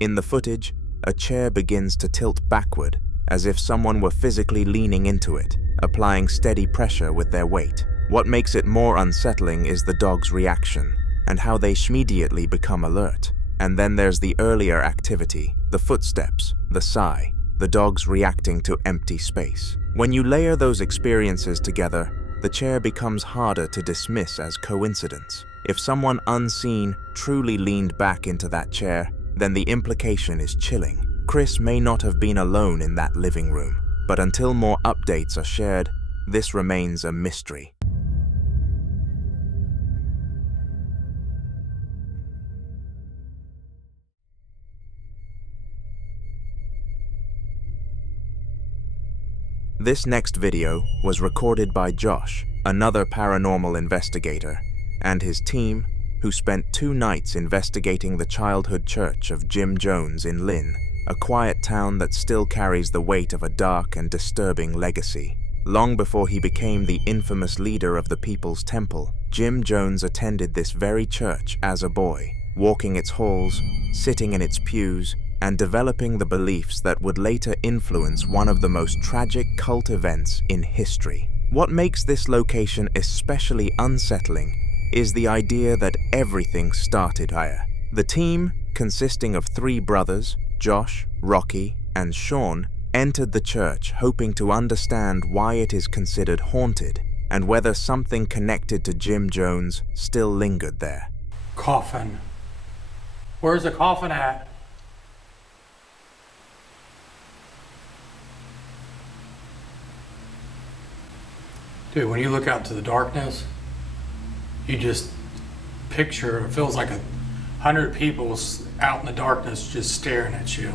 In the footage, a chair begins to tilt backward as if someone were physically leaning into it, applying steady pressure with their weight. What makes it more unsettling is the dog's reaction and how they immediately become alert. And then there's the earlier activity, the footsteps, the sigh, the dogs reacting to empty space. When you layer those experiences together, the chair becomes harder to dismiss as coincidence. If someone unseen truly leaned back into that chair, then the implication is chilling. Chris may not have been alone in that living room, but until more updates are shared, this remains a mystery. This next video was recorded by Josh, another paranormal investigator, and his team, who spent 2 nights investigating the childhood church of Jim Jones in Lynn, a quiet town that still carries the weight of a dark and disturbing legacy. Long before he became the infamous leader of the People's Temple, Jim Jones attended this very church as a boy, walking its halls, sitting in its pews, and developing the beliefs that would later influence one of the most tragic cult events in history. What makes this location especially unsettling is the idea that everything started higher. The team, consisting of 3 brothers, Josh, Rocky, and Sean, entered the church hoping to understand why it is considered haunted and whether something connected to Jim Jones still lingered there. Coffin. Where's the coffin at? Dude, when you look out into the darkness, you just picture, it feels like 100 people out in the darkness just staring at you.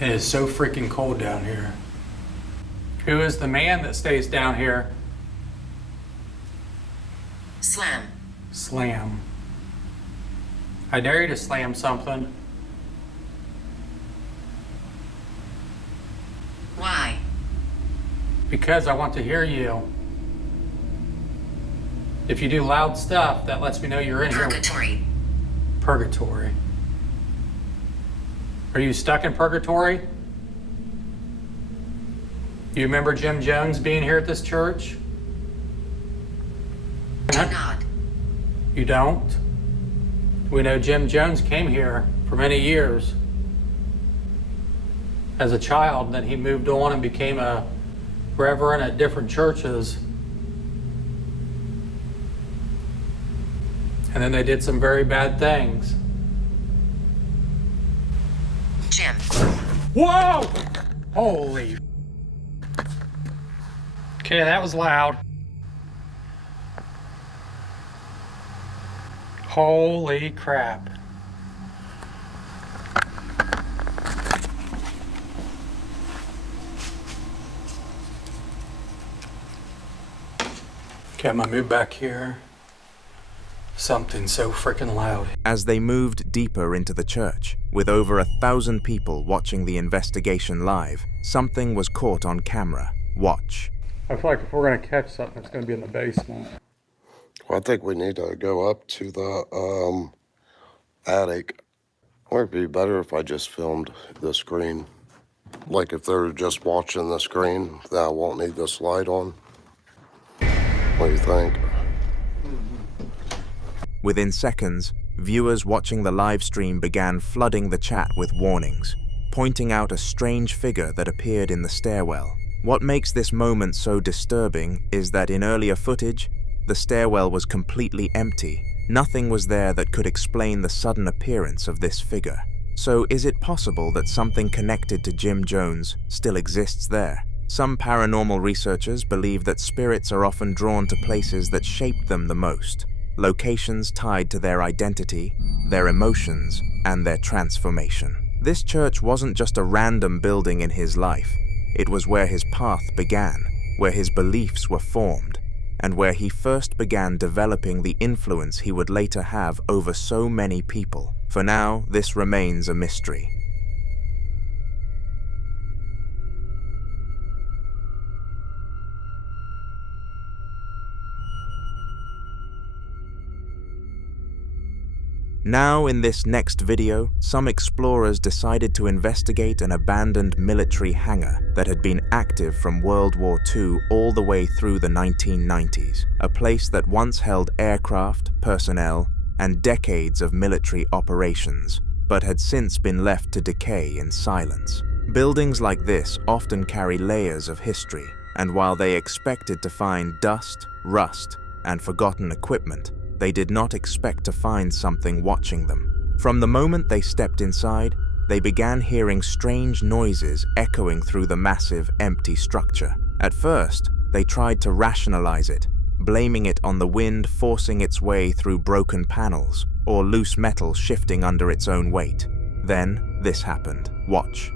And it's so freaking cold down here. Who is the man that stays down here? Slam. Slam. I dare you to slam something. Why? Because I want to hear you. If you do loud stuff, that lets me know you're in Purgatory. here. Purgatory. Are you stuck in purgatory? You remember Jim Jones being here at this church? Do not. You don't? We know Jim Jones came here for many years as a child, then he moved on and became a reverend at different churches. And then they did some very bad things. Jim. Whoa! Holy. Okay, that was loud. Holy crap. Okay, I'm gonna move back here. Something so freaking loud. As they moved deeper into the church, with over 1,000 people watching the investigation live, something was caught on camera. Watch. I feel like if we're gonna catch something, it's gonna be in the basement. Well, I think we need to go up to the attic. Or it'd be better if I just filmed the screen. Like if they're just watching the screen, that I won't need this light on. What do you think? Within seconds, viewers watching the live stream began flooding the chat with warnings, pointing out a strange figure that appeared in the stairwell. What makes this moment so disturbing is that in earlier footage, the stairwell was completely empty. Nothing was there that could explain the sudden appearance of this figure. So is it possible that something connected to Jim Jones still exists there? Some paranormal researchers believe that spirits are often drawn to places that shaped them the most, locations tied to their identity, their emotions, and their transformation. This church wasn't just a random building in his life. It was where his path began, where his beliefs were formed, and where he first began developing the influence he would later have over so many people. For now, this remains a mystery. Now, in this next video, some explorers decided to investigate an abandoned military hangar that had been active from World War II all the way through the 1990s, a place that once held aircraft, personnel, and decades of military operations, but had since been left to decay in silence. Buildings like this often carry layers of history, and while they expected to find dust, rust, and forgotten equipment, they did not expect to find something watching them. From the moment they stepped inside, they began hearing strange noises echoing through the massive, empty structure. At first, they tried to rationalize it, blaming it on the wind forcing its way through broken panels or loose metal shifting under its own weight. Then, this happened. Watch.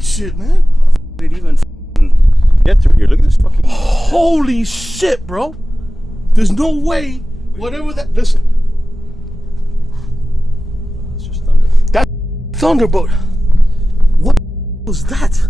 Shit, man. Did even get through here? Look at this fucking. Holy shit, bro. There's no way. Whatever that. Listen. It's just thunder. That thunder, but what was that?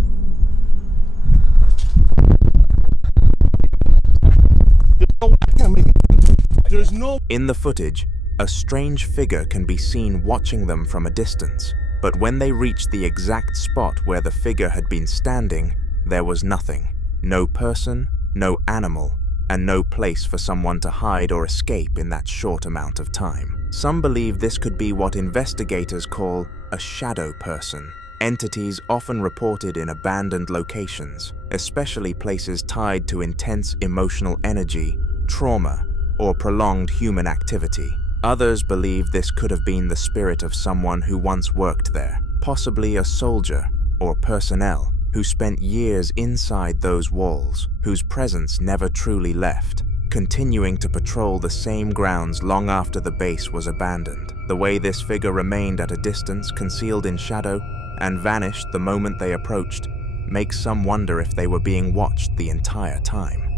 There's no. In the footage, a strange figure can be seen watching them from a distance. But when they reached the exact spot where the figure had been standing, there was nothing. No person, no animal, and no place for someone to hide or escape in that short amount of time. Some believe this could be what investigators call a shadow person, entities often reported in abandoned locations, especially places tied to intense emotional energy, trauma, or prolonged human activity. Others believe this could have been the spirit of someone who once worked there, possibly a soldier or personnel who spent years inside those walls, whose presence never truly left, continuing to patrol the same grounds long after the base was abandoned. The way this figure remained at a distance, concealed in shadow, and vanished the moment they approached, makes some wonder if they were being watched the entire time.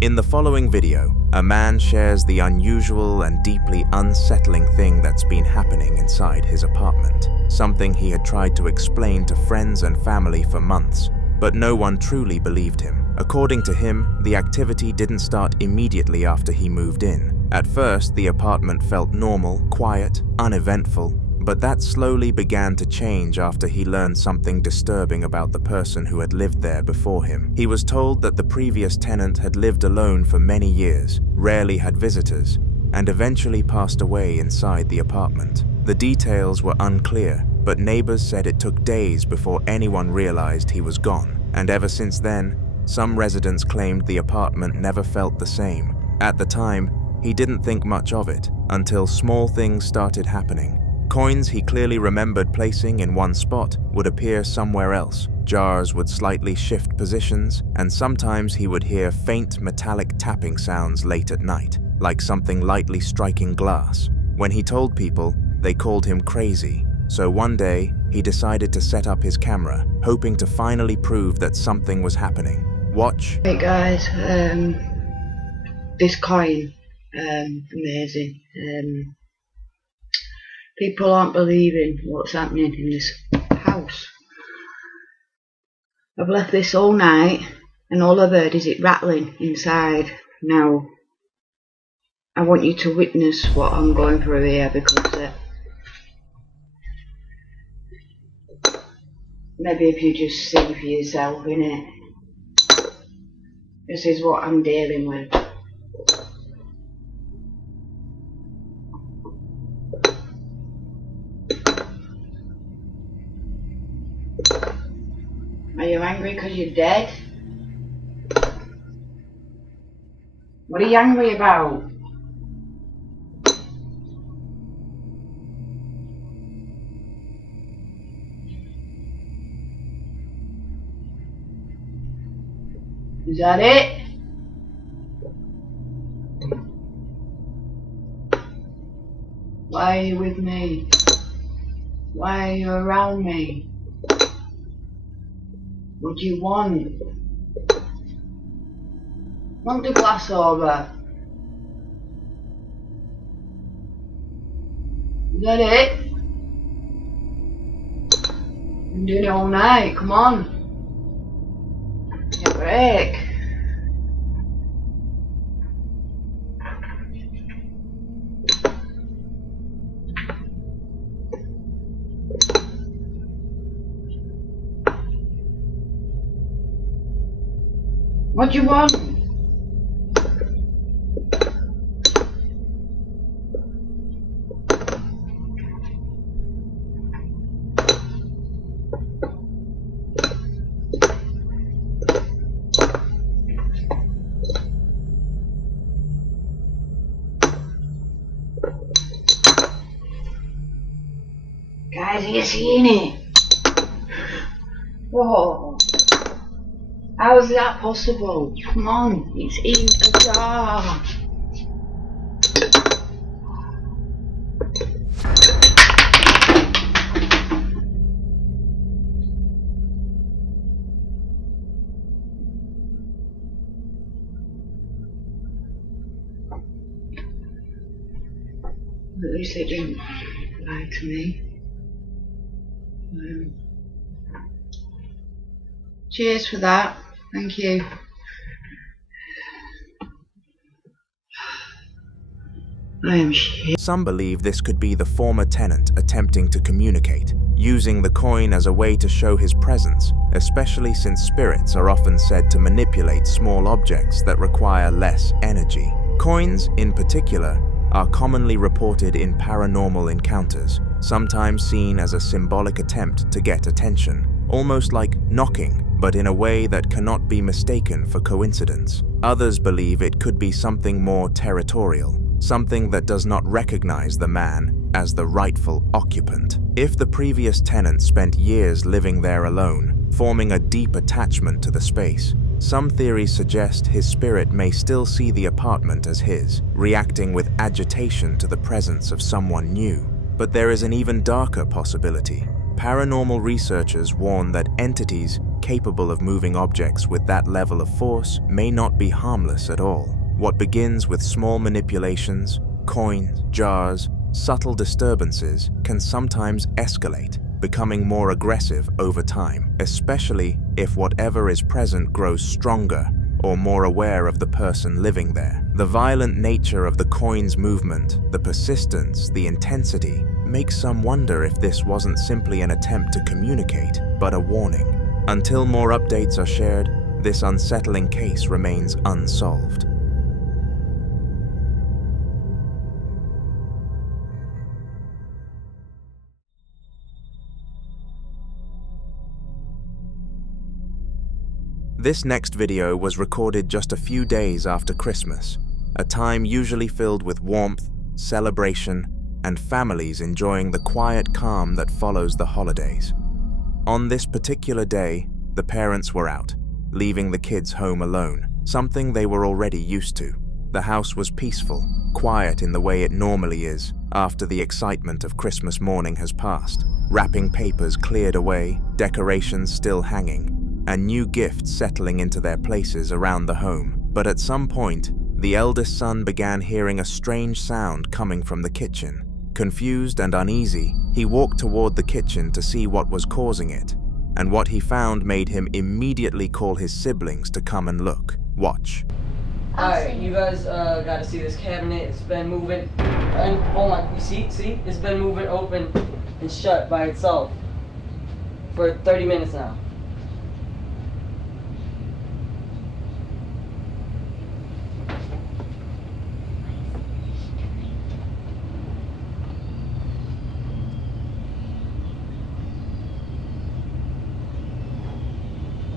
In the following video, a man shares the unusual and deeply unsettling thing that's been happening inside his apartment, something he had tried to explain to friends and family for months, but no one truly believed him. According to him, the activity didn't start immediately after he moved in. At first, the apartment felt normal, quiet, uneventful, but that slowly began to change after he learned something disturbing about the person who had lived there before him. He was told that the previous tenant had lived alone for many years, rarely had visitors, and eventually passed away inside the apartment. The details were unclear, but neighbors said it took days before anyone realized he was gone, and ever since then, some residents claimed the apartment never felt the same. At the time, he didn't think much of it, until small things started happening. Coins he clearly remembered placing in one spot would appear somewhere else. Jars would slightly shift positions, and sometimes he would hear faint metallic tapping sounds late at night, like something lightly striking glass. When he told people, they called him crazy. So one day, he decided to set up his camera, hoping to finally prove that something was happening. Watch. Hey guys, this coin, amazing. People aren't believing what's happening in this house. I've left this all night and all I've heard is it rattling inside. Now, I want you to witness what I'm going through here, because maybe if you just see for yourself, innit? This is what I'm dealing with. Are you angry because you're dead? What are you angry about? Is that it? Why are you with me? Why are you around me? What do you want? Want the glass over? Is that it? I'm doing it all night, come on. Get a break. What do you want? Guys, are you seeing it? Whoa. How is that possible? Come on, it's in a jar. At least they didn't lie to me. Cheers for that. Thank you. I am shit. Some believe this could be the former tenant attempting to communicate, using the coin as a way to show his presence, especially since spirits are often said to manipulate small objects that require less energy. Coins, in particular, are commonly reported in paranormal encounters, sometimes seen as a symbolic attempt to get attention, almost like knocking, but in a way that cannot be mistaken for coincidence. Others believe it could be something more territorial, something that does not recognize the man as the rightful occupant. If the previous tenant spent years living there alone, forming a deep attachment to the space, some theories suggest his spirit may still see the apartment as his, reacting with agitation to the presence of someone new. But there is an even darker possibility. Paranormal researchers warn that entities capable of moving objects with that level of force may not be harmless at all. What begins with small manipulations, coins, jars, subtle disturbances can sometimes escalate, becoming more aggressive over time, especially if whatever is present grows stronger or more aware of the person living there. The violent nature of the coin's movement, the persistence, the intensity, makes some wonder if this wasn't simply an attempt to communicate, but a warning. Until more updates are shared, this unsettling case remains unsolved. This next video was recorded just a few days after Christmas, a time usually filled with warmth, celebration, and families enjoying the quiet calm that follows the holidays. On this particular day, the parents were out, leaving the kids home alone, something they were already used to. The house was peaceful, quiet in the way it normally is after the excitement of Christmas morning has passed. Wrapping papers cleared away, decorations still hanging, and new gifts settling into their places around the home. But at some point, the eldest son began hearing a strange sound coming from the kitchen. Confused and uneasy, he walked toward the kitchen to see what was causing it, and what he found made him immediately call his siblings to come and look. Watch. Alright, you guys gotta see this cabinet. It's been moving, and oh my, you see? It's been moving open and shut by itself for 30 minutes now.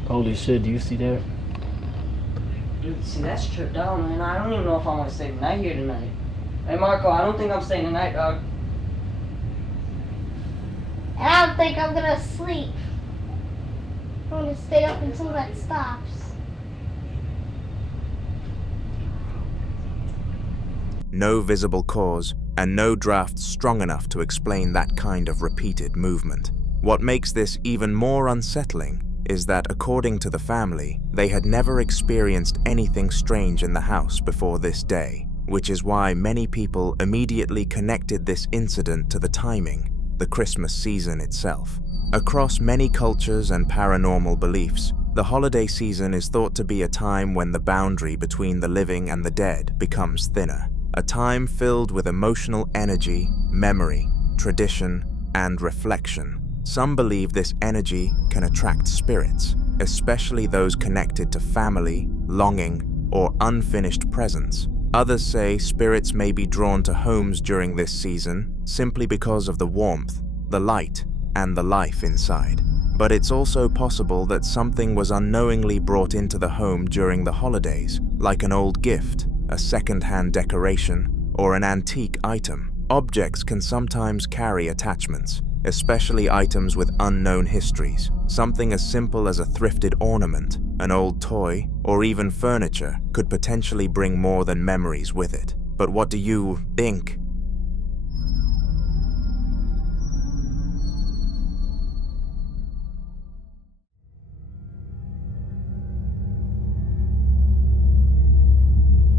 Holy shit, do you see that? Dude, see, that's stripped down, man. I don't even know if I want to stay the night here tonight. Hey, Marco, I don't think I'm staying the night, dog. I don't think I'm gonna sleep. I'm gonna stay up until that stops. No visible cause, and no draft strong enough to explain that kind of repeated movement. What makes this even more unsettling is that, according to the family, they had never experienced anything strange in the house before this day, which is why many people immediately connected this incident to the timing, the Christmas season itself. Across many cultures and paranormal beliefs, the holiday season is thought to be a time when the boundary between the living and the dead becomes thinner, a time filled with emotional energy, memory, tradition, and reflection. Some believe this energy can attract spirits, especially those connected to family, longing, or unfinished presents. Others say spirits may be drawn to homes during this season simply because of the warmth, the light, and the life inside. But it's also possible that something was unknowingly brought into the home during the holidays, like an old gift, a second-hand decoration, or an antique item. Objects can sometimes carry attachments, especially items with unknown histories. Something as simple as a thrifted ornament, an old toy, or even furniture could potentially bring more than memories with it. But what do you think?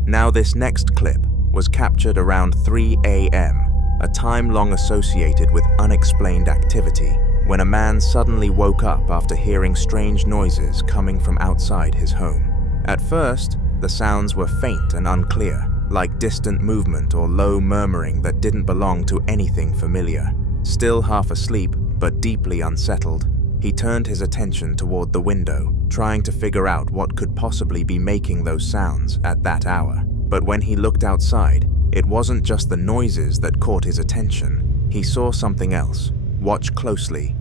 Now, this next clip was captured around 3 a.m., a time long associated with unexplained activity, when a man suddenly woke up after hearing strange noises coming from outside his home. At first, the sounds were faint and unclear, like distant movement or low murmuring that didn't belong to anything familiar. Still half asleep, but deeply unsettled, he turned his attention toward the window, trying to figure out what could possibly be making those sounds at that hour. But when he looked outside, it wasn't just the noises that caught his attention. He saw something else. Watch closely.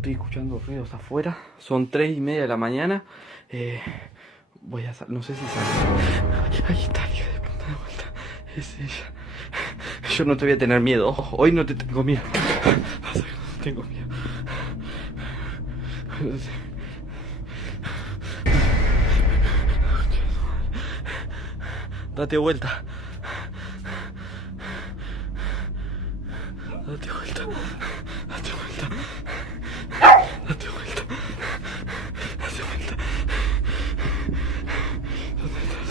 Estoy escuchando ruidos afuera. Son 3:30 de la mañana. Voy a no sé si sale. Ahí está, hija de puta, de vuelta. Es ella. Yo no te voy a tener miedo. Hoy no te tengo miedo. Tengo miedo. Date vuelta. Date vuelta. Date vuelta. Date vuelta. Date vuelta. ¿Dónde estás?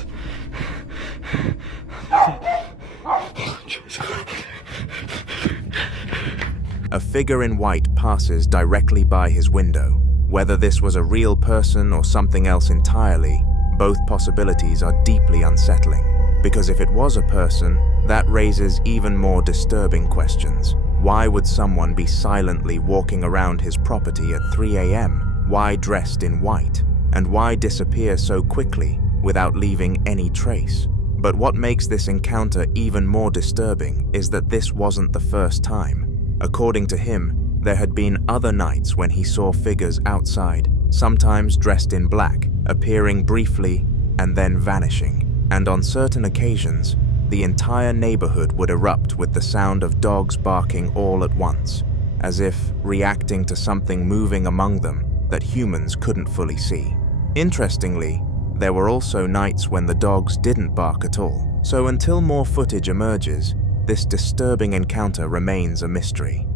A figure in white passes directly by his window. Whether this was a real person or something else entirely, both possibilities are deeply unsettling. Because if it was a person, that raises even more disturbing questions. Why would someone be silently walking around his property at 3 a.m.? Why dressed in white? And why disappear so quickly without leaving any trace? But what makes this encounter even more disturbing is that this wasn't the first time. According to him, there had been other nights when he saw figures outside, sometimes dressed in black, appearing briefly and then vanishing. And on certain occasions, the entire neighborhood would erupt with the sound of dogs barking all at once, as if reacting to something moving among them that humans couldn't fully see. Interestingly, there were also nights when the dogs didn't bark at all. So until more footage emerges, this disturbing encounter remains a mystery.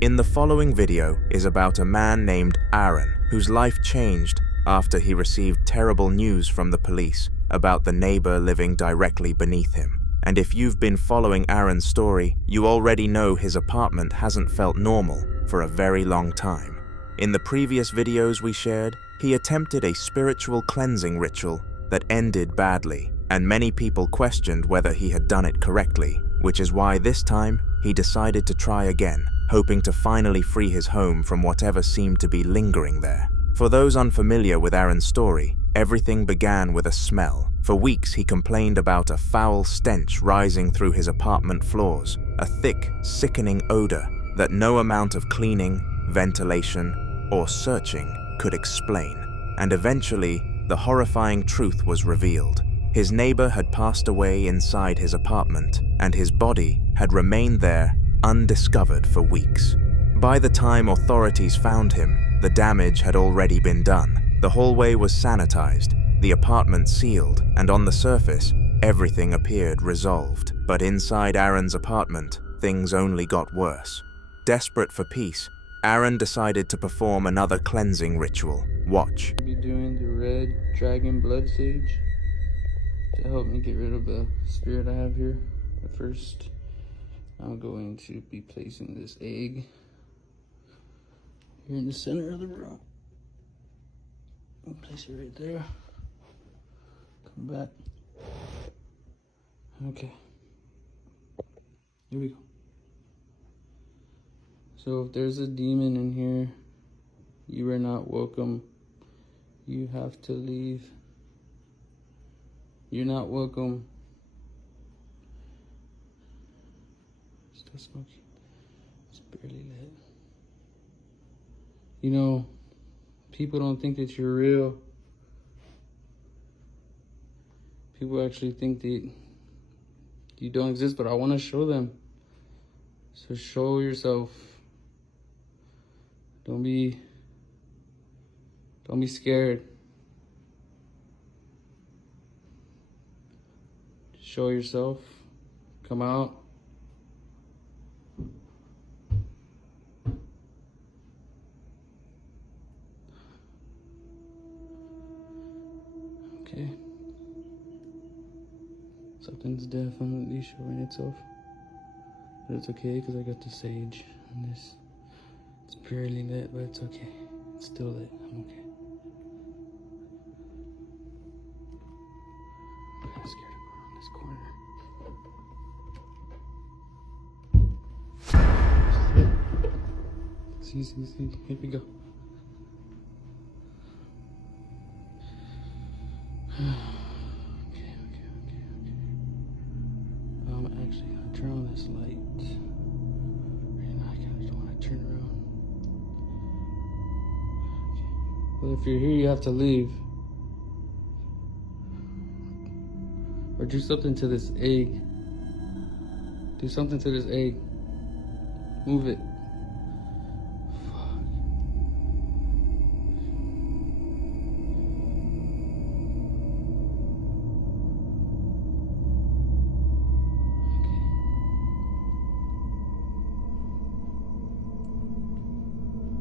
In the following video is about a man named Aaron, whose life changed after he received terrible news from the police about the neighbor living directly beneath him. And if you've been following Aaron's story, you already know his apartment hasn't felt normal for a very long time. In the previous videos we shared, he attempted a spiritual cleansing ritual that ended badly, and many people questioned whether he had done it correctly, which is why this time he decided to try again, hoping to finally free his home from whatever seemed to be lingering there. For those unfamiliar with Aaron's story, everything began with a smell. For weeks he complained about a foul stench rising through his apartment floors, a thick, sickening odor that no amount of cleaning, ventilation, or searching could explain. And eventually, the horrifying truth was revealed. His neighbor had passed away inside his apartment, and his body had remained there undiscovered for weeks. By the time authorities found him, the damage had already been done. The hallway was sanitized, the apartment sealed, and on the surface, everything appeared resolved. But inside Aaron's apartment, things only got worse. Desperate for peace, Aaron decided to perform another cleansing ritual. Watch. I'll be doing the red dragon blood sage to help me get rid of the spirit I have here. But first, I'm going to be placing this egg here in the center of the room. I'll place it right there. Come back. Okay. Here we go. So if there's a demon in here, you are not welcome. You have to leave. You're not welcome. Still smoky. It's barely lit. You know, people don't think that you're real. People actually think that you don't exist, but I want to show them. So show yourself. Don't be scared. Show yourself. Come out. Okay. Something's definitely showing itself. But it's okay because I got the sage and this. It's barely lit, but it's okay. It's still lit. I'm okay. I'm kind of scared to go around this corner. See. Here we go. Okay. Actually gonna turn on this light. Right now I kinda don't wanna turn around. Okay. Well, if you're here, you have to leave. Or do something to this egg. Do something to this egg. Move it.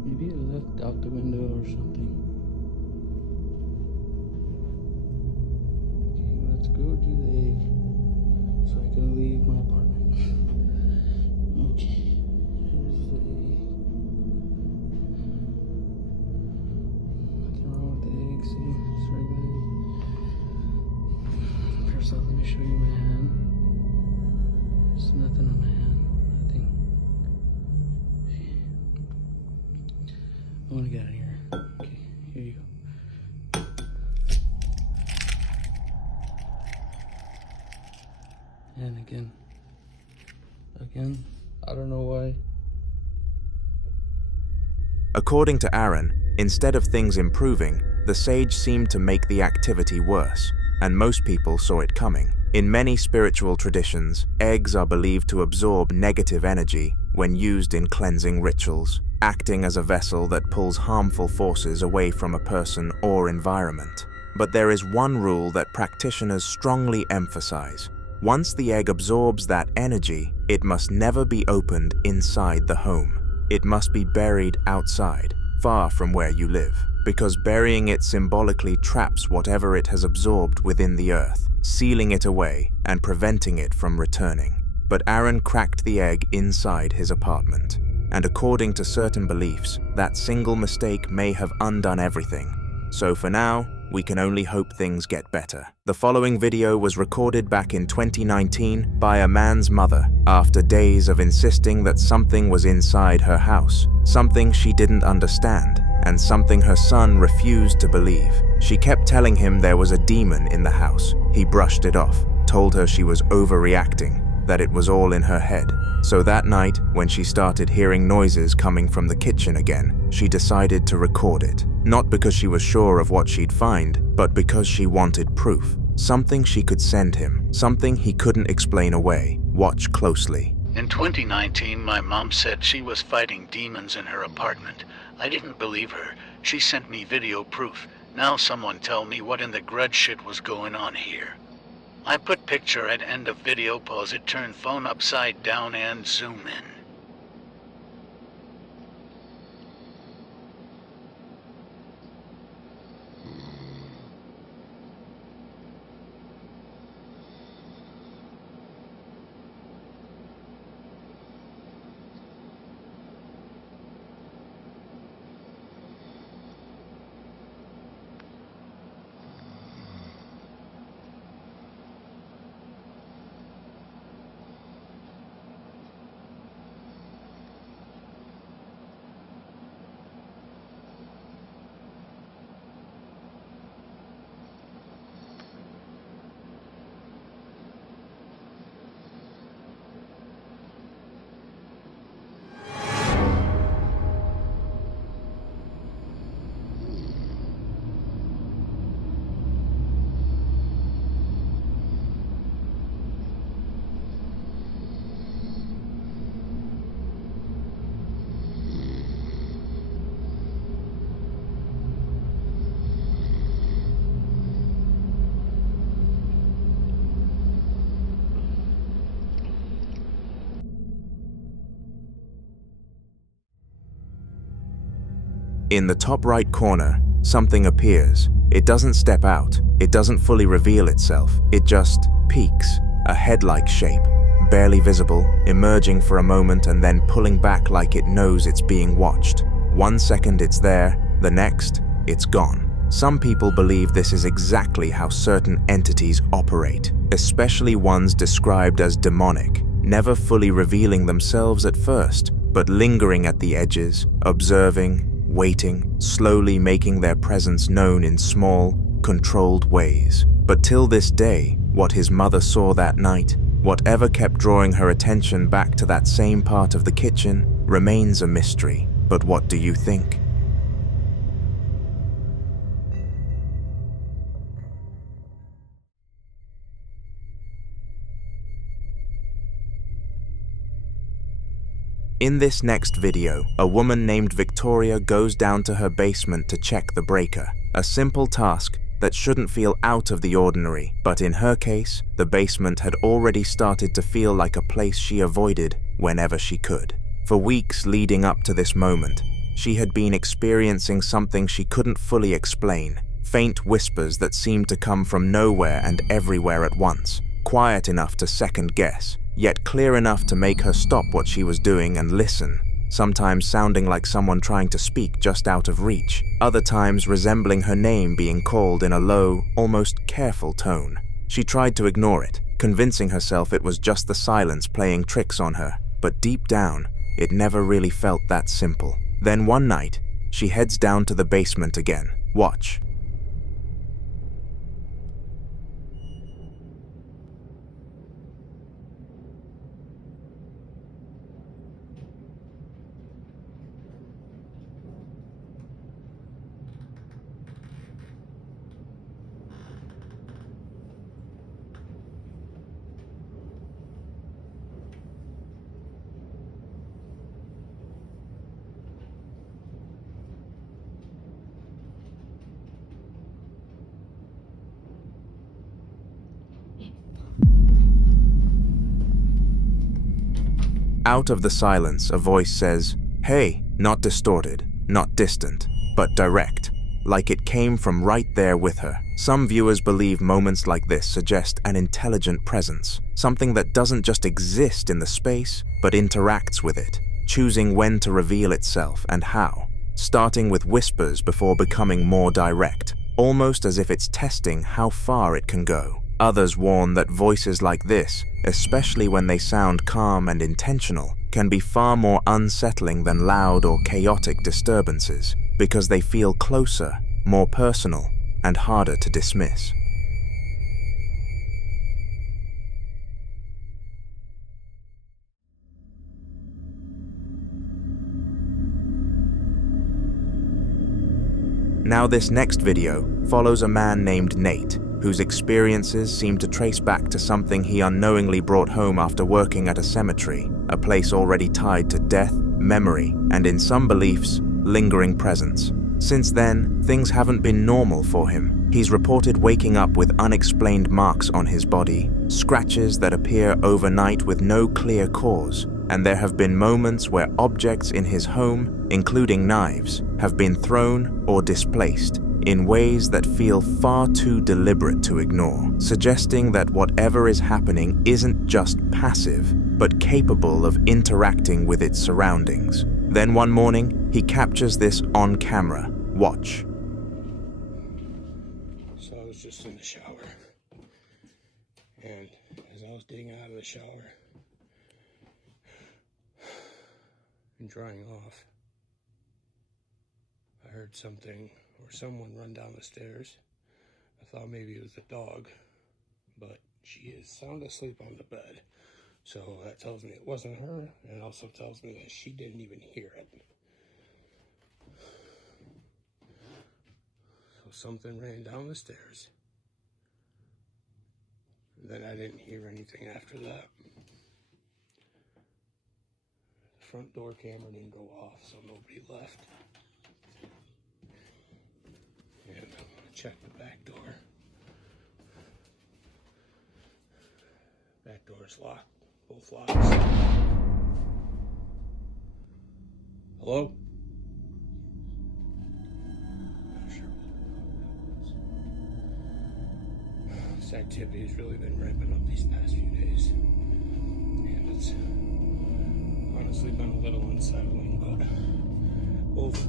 Maybe it left out the window or something. Okay, let's go do the egg so I can leave my apartment. Okay, here's the egg. Nothing wrong with the egg, see? It's regular egg. First off, let me show you my hand. There's nothing on my hand. Nothing. I want to get out of here. Okay, here you go. And again, I don't know why. According to Aaron, instead of things improving, the sage seemed to make the activity worse, and most people saw it coming. In many spiritual traditions, eggs are believed to absorb negative energy when used in cleansing rituals, acting as a vessel that pulls harmful forces away from a person or environment. But there is one rule that practitioners strongly emphasize. Once the egg absorbs that energy, it must never be opened inside the home. It must be buried outside, far from where you live, because burying it symbolically traps whatever it has absorbed within the earth, sealing it away and preventing it from returning. But Aaron cracked the egg inside his apartment, and according to certain beliefs, that single mistake may have undone everything. So for now, we can only hope things get better. The following video was recorded back in 2019 by a man's mother after days of insisting that something was inside her house, something she didn't understand, and something her son refused to believe. She kept telling him there was a demon in the house. He brushed it off, told her she was overreacting, that it was all in her head. So that night, when she started hearing noises coming from the kitchen again, she decided to record it. Not because she was sure of what she'd find, but because she wanted proof. Something she could send him, something he couldn't explain away. Watch closely. In 2019, my mom said she was fighting demons in her apartment. I didn't believe her. She sent me video proof. Now someone tell me what in the grudge shit was going on here. I put picture at end of video, pause it, turn phone upside down and zoom in. In the top right corner, something appears. It doesn't step out. It doesn't fully reveal itself. It just peaks, a head-like shape, barely visible, emerging for a moment and then pulling back like it knows it's being watched. 1 second it's there, the next, it's gone. Some people believe this is exactly how certain entities operate, especially ones described as demonic, never fully revealing themselves at first, but lingering at the edges, observing, waiting, slowly making their presence known in small, controlled ways. But till this day, what his mother saw that night, whatever kept drawing her attention back to that same part of the kitchen, remains a mystery. But what do you think? In this next video, a woman named Victoria goes down to her basement to check the breaker. A simple task that shouldn't feel out of the ordinary, but in her case, the basement had already started to feel like a place she avoided whenever she could. For weeks leading up to this moment, she had been experiencing something she couldn't fully explain, faint whispers that seemed to come from nowhere and everywhere at once, quiet enough to second guess, yet clear enough to make her stop what she was doing and listen, sometimes sounding like someone trying to speak just out of reach, other times resembling her name being called in a low, almost careful tone. She tried to ignore it, convincing herself it was just the silence playing tricks on her, but deep down, it never really felt that simple. Then one night, she heads down to the basement again. Watch. Out of the silence, a voice says, "Hey," not distorted, not distant, but direct, like it came from right there with her. Some viewers believe moments like this suggest an intelligent presence, something that doesn't just exist in the space, but interacts with it, choosing when to reveal itself and how, starting with whispers before becoming more direct, almost as if it's testing how far it can go. Others warn that voices like this, especially when they sound calm and intentional, can be far more unsettling than loud or chaotic disturbances, because they feel closer, more personal, and harder to dismiss. Now this next video follows a man named Nate, whose experiences seem to trace back to something he unknowingly brought home after working at a cemetery, a place already tied to death, memory, and in some beliefs, lingering presence. Since then, things haven't been normal for him. He's reported waking up with unexplained marks on his body, scratches that appear overnight with no clear cause, and there have been moments where objects in his home, including knives, have been thrown or displaced in ways that feel far too deliberate to ignore, suggesting that whatever is happening isn't just passive, but capable of interacting with its surroundings. Then one morning, he captures this on camera. Watch. So I was just in the shower, and as I was getting out of the shower and drying off, I heard something or someone run down the stairs. I thought maybe it was a dog, but she is sound asleep on the bed. So that tells me it wasn't her, and it also tells me that she didn't even hear it. So something ran down the stairs. Then I didn't hear anything after that. The front door camera didn't go off, so nobody left. And I'm gonna check the back door. Back door's locked, both locks. Hello? Not sure what that was. This activity has really been ramping up these past few days. It's honestly been a little unsettling, but both.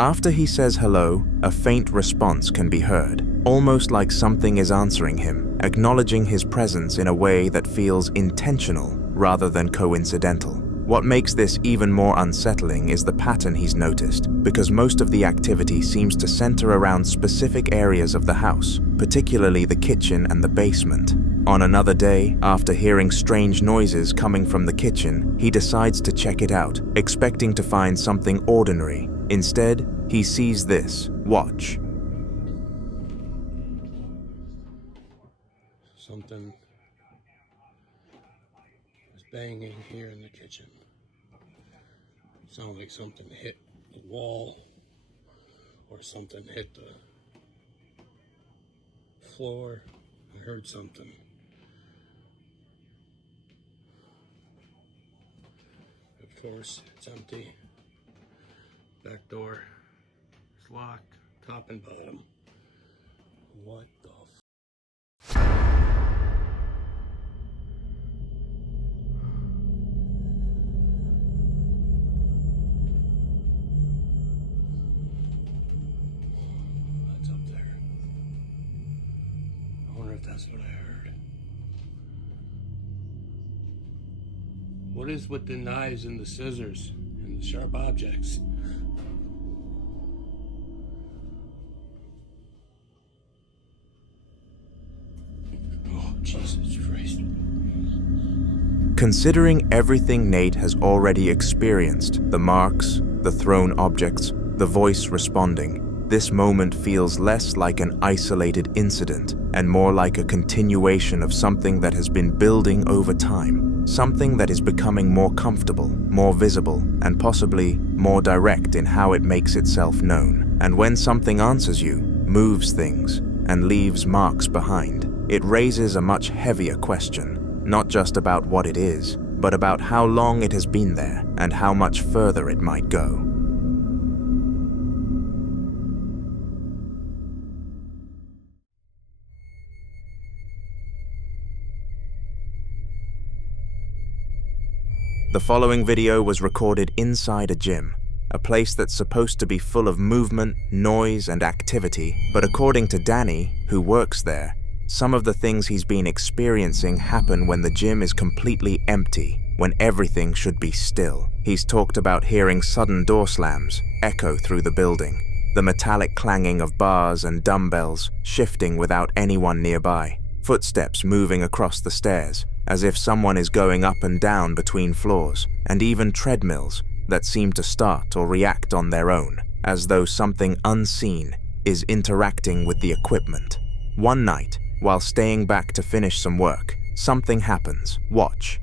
After he says hello, a faint response can be heard, almost like something is answering him, acknowledging his presence in a way that feels intentional rather than coincidental. What makes this even more unsettling is the pattern he's noticed, because most of the activity seems to center around specific areas of the house, particularly the kitchen and the basement. On another day, after hearing strange noises coming from the kitchen, he decides to check it out, expecting to find something ordinary. Instead, he sees this. Watch. Something was banging here in the kitchen. Sounded like something hit the wall or something hit the floor. I heard something. Of course, it's empty. Back door is locked, top and bottom. What the That's up there. I wonder if that's what I heard. What is with the knives and the scissors and the sharp objects? Jesus Christ. Considering everything Nate has already experienced, the marks, the thrown objects, the voice responding, this moment feels less like an isolated incident and more like a continuation of something that has been building over time, something that is becoming more comfortable, more visible, and possibly more direct in how it makes itself known. And when something answers you, moves things, and leaves marks behind, it raises a much heavier question, not just about what it is, but about how long it has been there and how much further it might go. The following video was recorded inside a gym, a place that's supposed to be full of movement, noise, and activity, but according to Danny, who works there, some of the things he's been experiencing happen when the gym is completely empty, when everything should be still. He's talked about hearing sudden door slams echo through the building, the metallic clanging of bars and dumbbells shifting without anyone nearby, footsteps moving across the stairs, as if someone is going up and down between floors, and even treadmills that seem to start or react on their own, as though something unseen is interacting with the equipment. One night, while staying back to finish some work, something happens. Watch.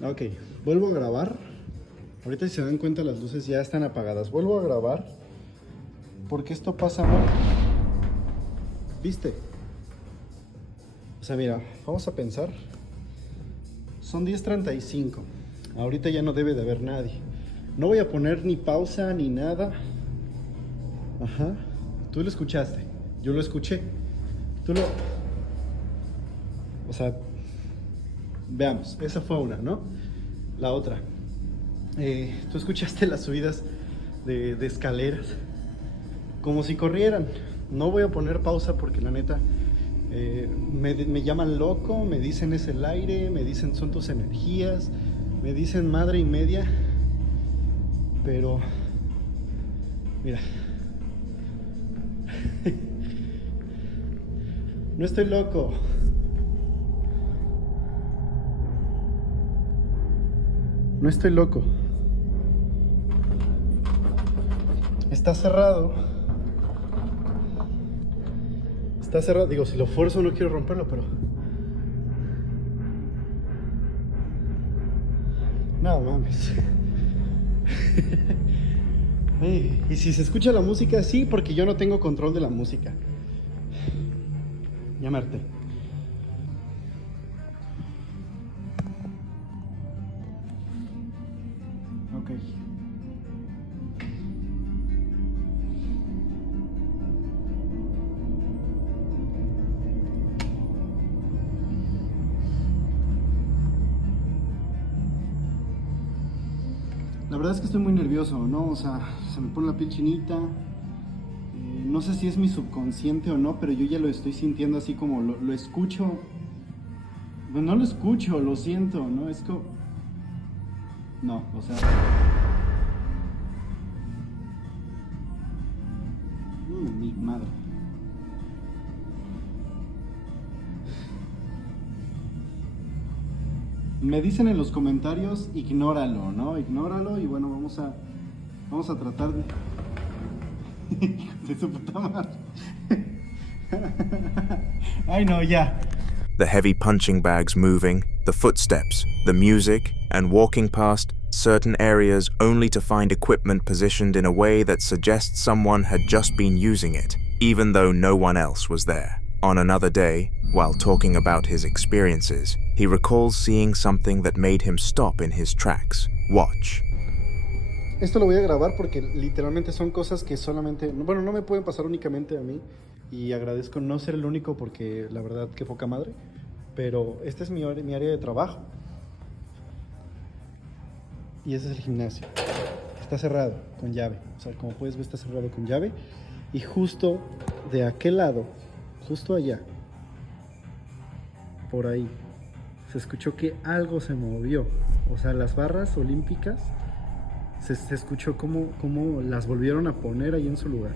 Ok, vuelvo a grabar. Ahorita si se dan cuenta las luces ya están apagadas. Vuelvo a grabar porque esto pasa mal. ¿Viste? O sea, mira, vamos a pensar. Son 10:35. Ahorita ya no debe de haber nadie. No voy a poner ni pausa ni nada. Ajá. Tú lo escuchaste. Yo lo escuché. Tú lo... O sea... Veamos. Esa fue una, ¿no? La otra. Tú escuchaste las subidas de escaleras. Como si corrieran. No voy a poner pausa porque la neta... me llaman loco, me dicen es el aire, me dicen son tus energías, me dicen madre y media, pero mira, no estoy loco, no estoy loco, está cerrado. Está cerrado, digo, si lo fuerzo no quiero romperlo, pero... No mames. Y si se escucha la música, sí, porque yo no tengo control de la música. Ya me harté. Ok. La verdad es que estoy muy nervioso, ¿no? O sea, se me pone la piel chinita. No sé si es mi subconsciente o no, pero yo ya lo estoy sintiendo así como lo escucho. Bueno, no lo escucho, lo siento, ¿no? Es como... No, o sea... Mi madre. Me dicen en los comentarios, ignóralo, ¿no? Ignóralo y bueno, vamos a tratar de... de su puta madre. Ay, no, ya. The heavy punching bags moving, the footsteps, the music, and walking past certain areas only to find equipment positioned in a way that suggests someone had just been using it, even though no one else was there. On another day, while talking about his experiences, he recalls seeing something that made him stop in his tracks. Watch. Esto lo voy a grabar porque literalmente son cosas que solamente... Bueno, no me pueden pasar únicamente a mí. Y agradezco no ser el único porque la verdad que poca madre. Pero este es mi área de trabajo. Y ese es el gimnasio. Está cerrado con llave. O sea, como puedes ver, está cerrado con llave. Y justo de aquel lado, justo allá, por ahí, se escuchó que algo se movió. O sea, las barras olímpicas, se escuchó como las volvieron a poner ahí en su lugar.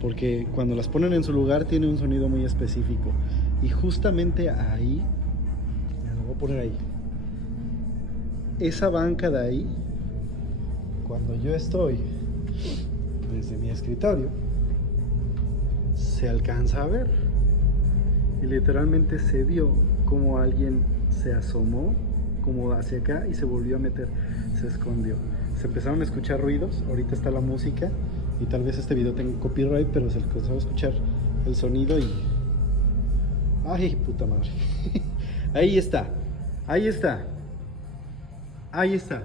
Porque cuando las ponen en su lugar tiene un sonido muy específico. Y justamente ahí, lo voy a poner ahí. Esa banca de ahí, cuando yo estoy desde mi escritorio, se alcanza a ver. Y literalmente se vio como alguien se asomó como hacia acá y se volvió a meter, se escondió. Se empezaron a escuchar ruidos, ahorita está la música y tal vez este video tenga copyright, pero se empezó a escuchar el sonido y... ¡Ay, puta madre! Ahí está, ahí está, ahí está.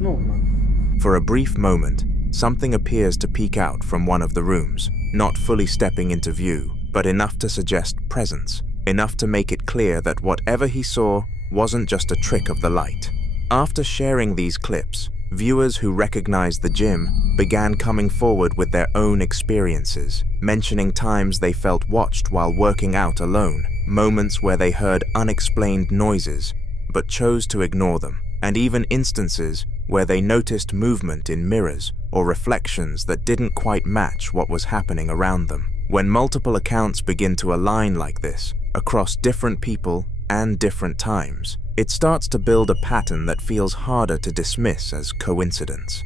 No, man. For a brief moment, something appears to peek out from one of the rooms, not fully stepping into view, but enough to suggest presence, enough to make it clear that whatever he saw wasn't just a trick of the light. After sharing these clips, viewers who recognized the gym began coming forward with their own experiences, mentioning times they felt watched while working out alone, moments where they heard unexplained noises, but chose to ignore them, and even instances where they noticed movement in mirrors or reflections that didn't quite match what was happening around them. When multiple accounts begin to align like this, across different people and different times, it starts to build a pattern that feels harder to dismiss as coincidence.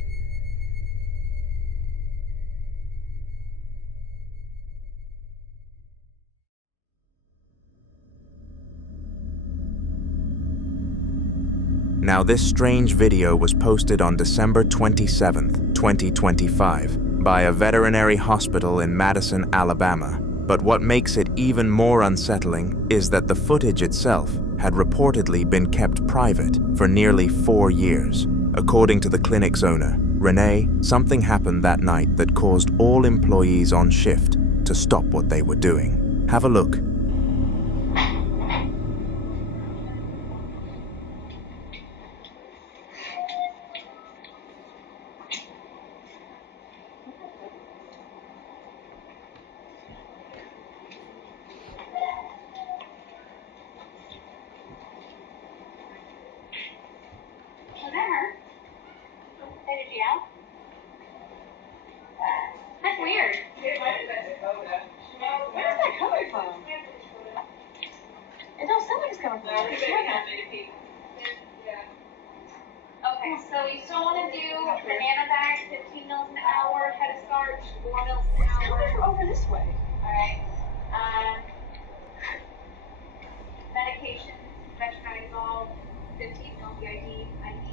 Now, this strange video was posted on December 27th, 2025, by a veterinary hospital in Madison, Alabama. But what makes it even more unsettling is that the footage itself had reportedly been kept private for nearly 4 years. According to the clinic's owner, Renee, something happened that night that caused all employees on shift to stop what they were doing. Have a look. That's weird. Where is that coming from? It don't sound like it's coming from there. Okay, so you still want to do banana bags, 15 mils an hour, head of starch, 4 mils an hour. It's coming over this way. Alright. Medication, veterinary, 15 mils, BID, IV.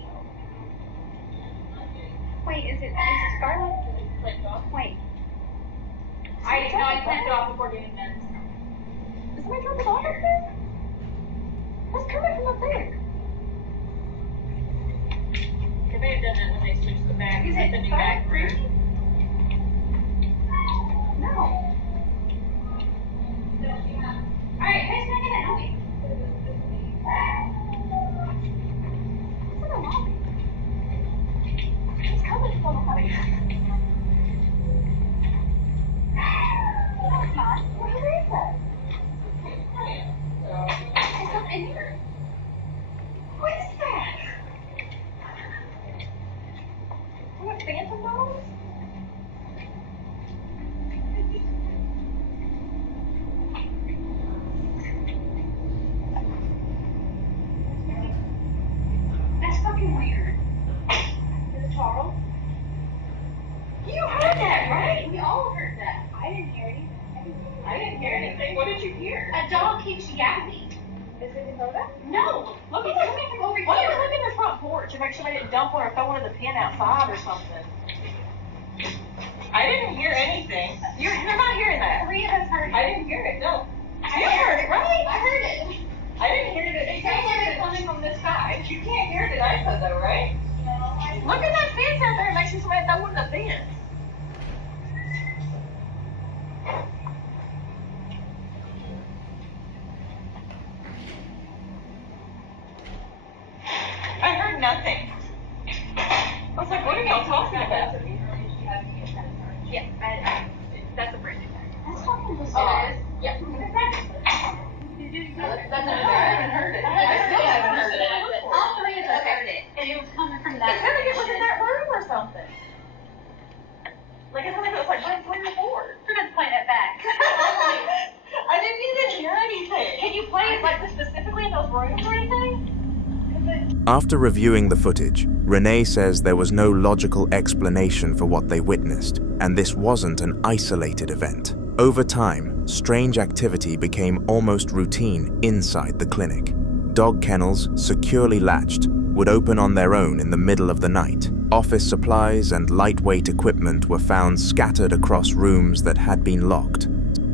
checked it off before doing this. Is somebody trying to dog up there? That's coming from up there. They may have done that when they switched the bag. Is it the new bag through? No. Alright, who's making it happy? It's coming from the way. No, it's not. Where is it? It's not in here. What is that? What, phantom dolls? That's fucking weird. Is it Charles? You heard that, right? We all heard that. I didn't hear anything. I didn't hear anything. What did you hear? A dog keeps yapping. Is it Dakota? No. Look, it's coming from over here. Why don't you look in the front porch and make sure they didn't dump one or throw one in the pen outside or something? I didn't hear anything. You're not hearing that. Three of us heard it. I didn't hear it. No. You heard it, right? I heard it. I didn't hear it. It sounds like it's coming from this side. You can't hear it at ISO though, right? No. Look at that fence out there and make sure somebody throw one in the fence. I heard nothing. I was like, what are y'all talking about? Yeah, that's a brand new bag. That's fucking bizarre. Yeah. That's I haven't heard it. I still haven't heard it. All three of us heard it. And it was coming from that. It's gonna get within that room or something. Like it's like it was like right playing the board. We're gonna play that back. I didn't even hear anything. Can you play it like specifically in those rooms or anything? After reviewing the footage, Renee says there was no logical explanation for what they witnessed, and this wasn't an isolated event. Over time, strange activity became almost routine inside the clinic. Dog kennels, securely latched, would open on their own in the middle of the night. Office supplies and lightweight equipment were found scattered across rooms that had been locked.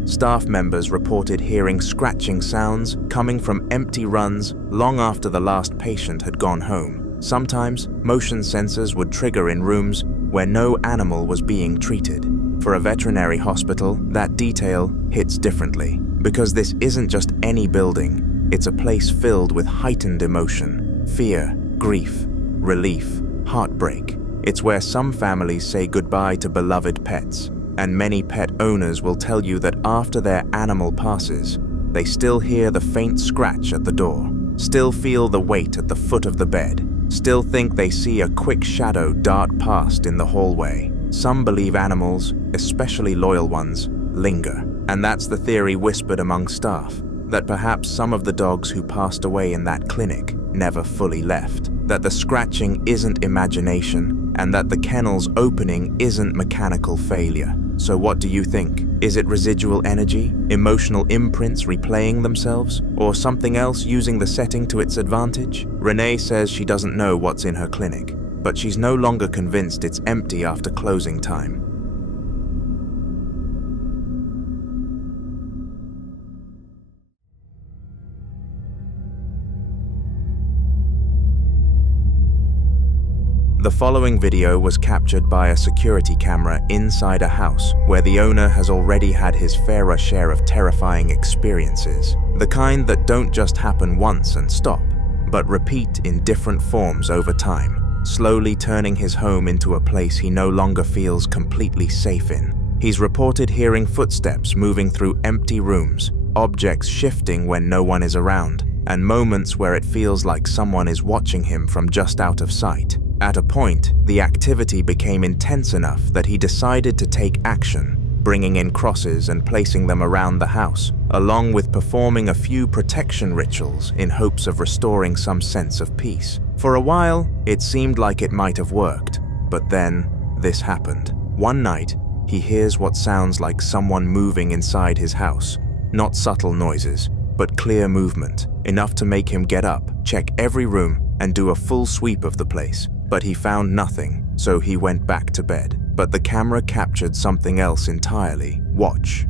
Staff members reported hearing scratching sounds coming from empty runs long after the last patient had gone home. Sometimes, motion sensors would trigger in rooms where no animal was being treated. For a veterinary hospital, that detail hits differently, because this isn't just any building. It's a place filled with heightened emotion, fear, grief, relief, heartbreak. It's where some families say goodbye to beloved pets, and many pet owners will tell you that after their animal passes, they still hear the faint scratch at the door, still feel the weight at the foot of the bed, still think they see a quick shadow dart past in the hallway. Some believe animals, especially loyal ones, linger, and that's the theory whispered among staff, that perhaps some of the dogs who passed away in that clinic never fully left, that the scratching isn't imagination, and that the kennel's opening isn't mechanical failure. So what do you think? Is it residual energy, emotional imprints replaying themselves, or something else using the setting to its advantage? Renee says she doesn't know what's in her clinic, but she's no longer convinced it's empty after closing time. The following video was captured by a security camera inside a house where the owner has already had his fairer share of terrifying experiences. The kind that don't just happen once and stop, but repeat in different forms over time, slowly turning his home into a place he no longer feels completely safe in. He's reported hearing footsteps moving through empty rooms, objects shifting when no one is around, and moments where it feels like someone is watching him from just out of sight. At a point, the activity became intense enough that he decided to take action, bringing in crosses and placing them around the house, along with performing a few protection rituals in hopes of restoring some sense of peace. For a while, it seemed like it might have worked, but then this happened. One night, he hears what sounds like someone moving inside his house. Not subtle noises, but clear movement, enough to make him get up, check every room, and do a full sweep of the place. But he found nothing, so he went back to bed. But the camera captured something else entirely. Watch.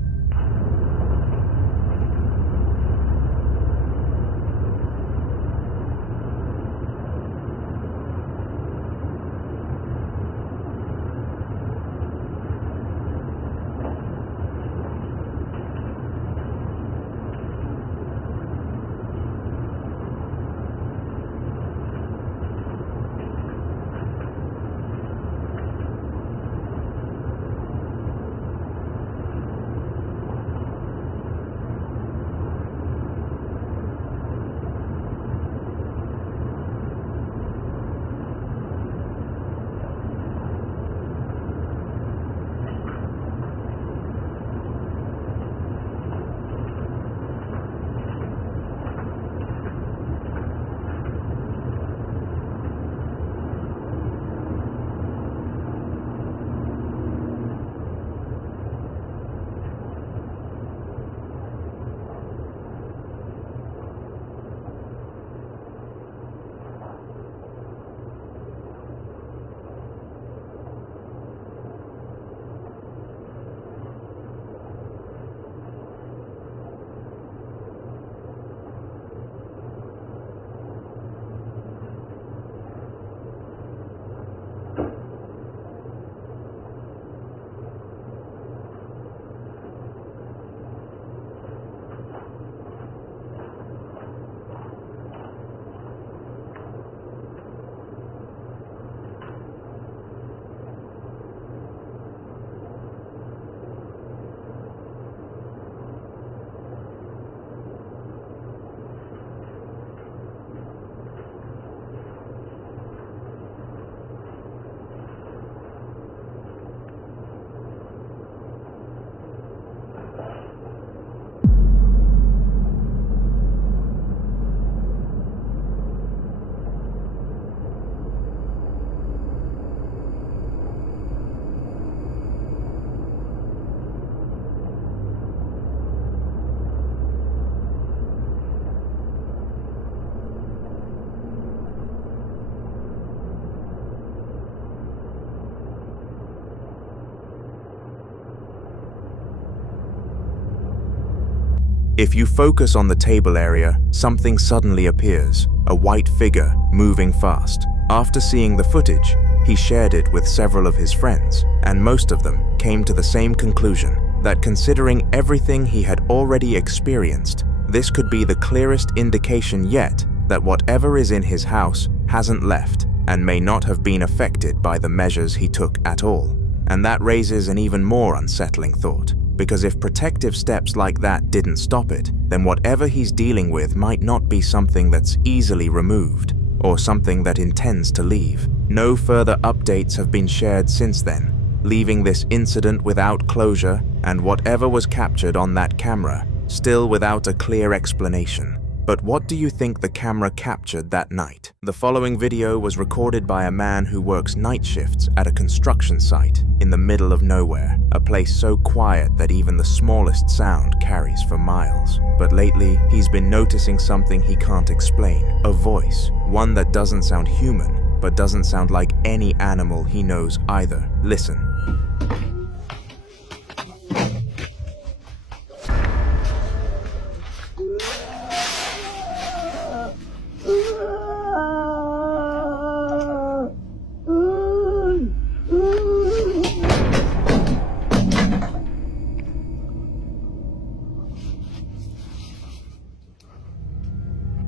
If you focus on the table area, something suddenly appears, a white figure moving fast. After seeing the footage, he shared it with several of his friends, and most of them came to the same conclusion, that considering everything he had already experienced, this could be the clearest indication yet that whatever is in his house hasn't left and may not have been affected by the measures he took at all. And that raises an even more unsettling thought, because if protective steps like that didn't stop it, then whatever he's dealing with might not be something that's easily removed, or something that intends to leave. No further updates have been shared since then, leaving this incident without closure and whatever was captured on that camera still without a clear explanation. But what do you think the camera captured that night? The following video was recorded by a man who works night shifts at a construction site in the middle of nowhere, a place so quiet that even the smallest sound carries for miles. But lately, he's been noticing something he can't explain, a voice, one that doesn't sound human, but doesn't sound like any animal he knows either. Listen.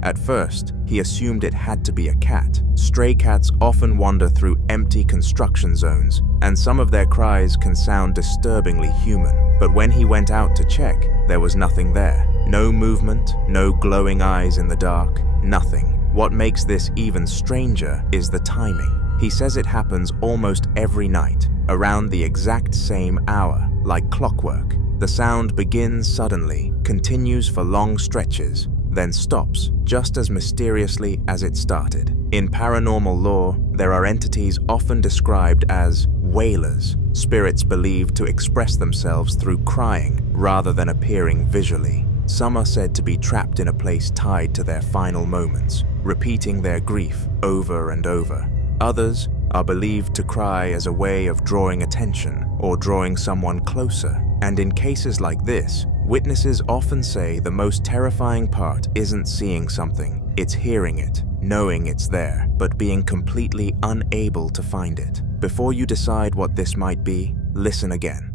At first, he assumed it had to be a cat. Stray cats often wander through empty construction zones, and some of their cries can sound disturbingly human. But when he went out to check, there was nothing there. No movement, no glowing eyes in the dark, nothing. What makes this even stranger is the timing. He says it happens almost every night, around the exact same hour, like clockwork. The sound begins suddenly, continues for long stretches, then stops just as mysteriously as it started. In paranormal lore, there are entities often described as wailers, spirits believed to express themselves through crying rather than appearing visually. Some are said to be trapped in a place tied to their final moments, repeating their grief over and over. Others are believed to cry as a way of drawing attention or drawing someone closer. And in cases like this, witnesses often say the most terrifying part isn't seeing something, it's hearing it, knowing it's there, but being completely unable to find it. Before you decide what this might be, listen again.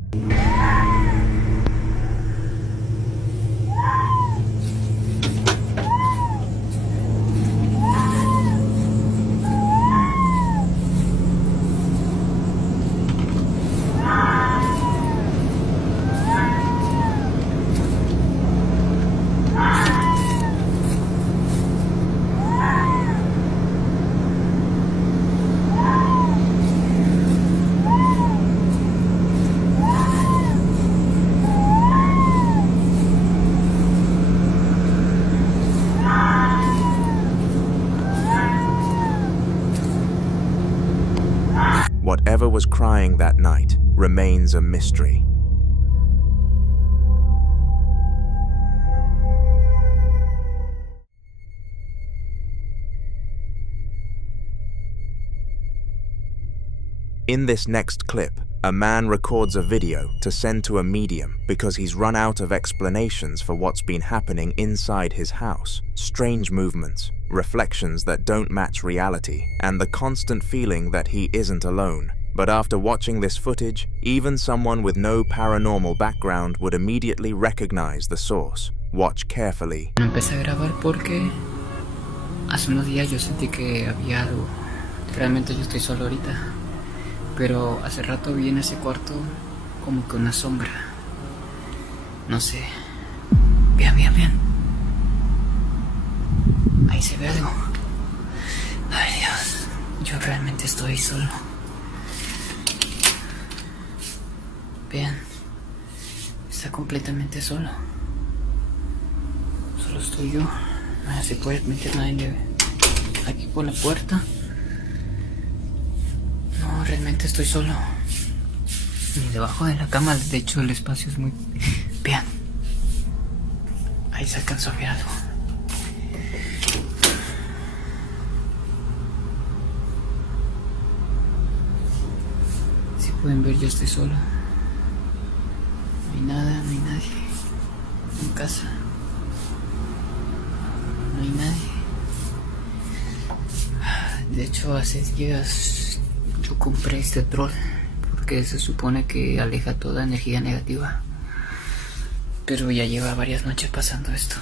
Whatever was crying that night remains a mystery. In this next clip, a man records a video to send to a medium because he's run out of explanations for what's been happening inside his house. Strange movements, reflections that don't match reality, and the constant feeling that he isn't alone. But after watching this footage, even someone with no paranormal background would immediately recognize the source. Watch carefully. Empecé a grabar porque hace unos días yo sentí que había algo. Realmente yo estoy solo ahorita, pero hace rato vi en ese cuarto como que una sombra. No sé. Vean. Ahí se ve algo. Ay Dios, yo realmente estoy solo. Vean, está completamente solo. Solo estoy yo. No se puede meter nadie aquí por la puerta. No, realmente estoy solo. Ni debajo de la cama, de hecho el espacio es muy... Vean. Ahí se alcanzó a ver algo. Si pueden ver, yo estoy solo. No hay nada, no hay nadie en casa. hay nadie. De hecho, hace días yo compré este troll porque se supone que aleja toda energía negativa. Pero ya lleva varias noches pasando esto.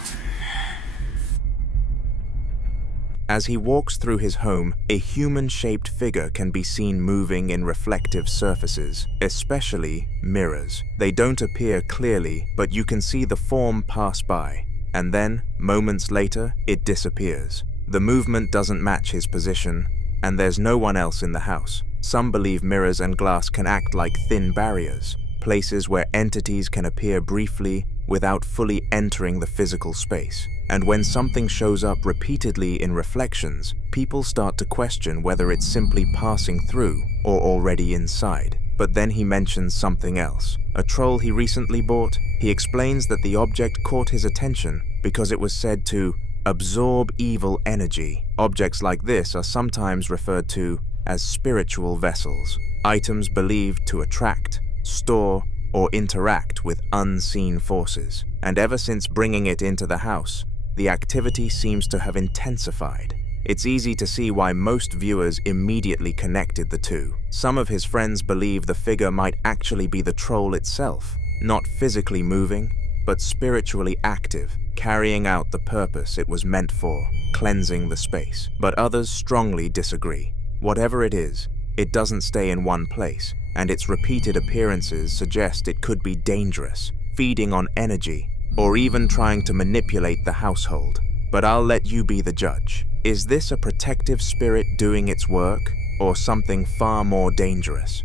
As he walks through his home, a human-shaped figure can be seen moving in reflective surfaces, especially mirrors. They don't appear clearly, but you can see the form pass by, and then, moments later, it disappears. The movement doesn't match his position, and there's no one else in the house. Some believe mirrors and glass can act like thin barriers, places where entities can appear briefly without fully entering the physical space. And when something shows up repeatedly in reflections, people start to question whether it's simply passing through or already inside. But then he mentions something else. A troll he recently bought. He explains that the object caught his attention because it was said to absorb evil energy. Objects like this are sometimes referred to as spiritual vessels, items believed to attract, store, or interact with unseen forces. And ever since bringing it into the house, the activity seems to have intensified. It's easy to see why most viewers immediately connected the two. Some of his friends believe the figure might actually be the troll itself, not physically moving, but spiritually active, carrying out the purpose it was meant for, cleansing the space. But others strongly disagree. Whatever it is, it doesn't stay in one place, and its repeated appearances suggest it could be dangerous, feeding on energy, or even trying to manipulate the household. But I'll let you be the judge. Is this a protective spirit doing its work, or something far more dangerous?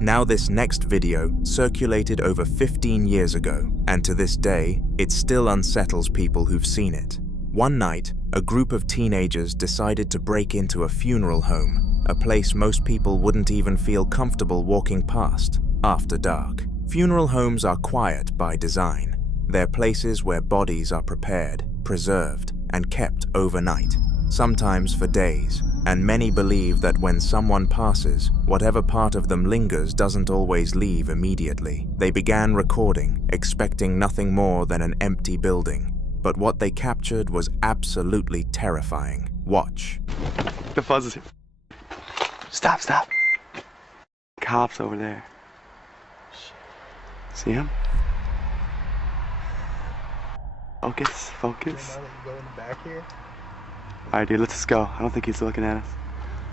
Now this next video circulated over 15 years ago, and to this day, it still unsettles people who've seen it. One night, a group of teenagers decided to break into a funeral home, a place most people wouldn't even feel comfortable walking past after dark. Funeral homes are quiet by design. They're places where bodies are prepared, preserved, and kept overnight, sometimes for days. And many believe that when someone passes, whatever part of them lingers doesn't always leave immediately. They began recording, expecting nothing more than an empty building. But what they captured was absolutely terrifying. Watch. The fuzz is here. Stop, stop. Cops over there. See him? Focus, focus. Go in the back here. Alright, dude, let's just go. I don't think he's looking at us.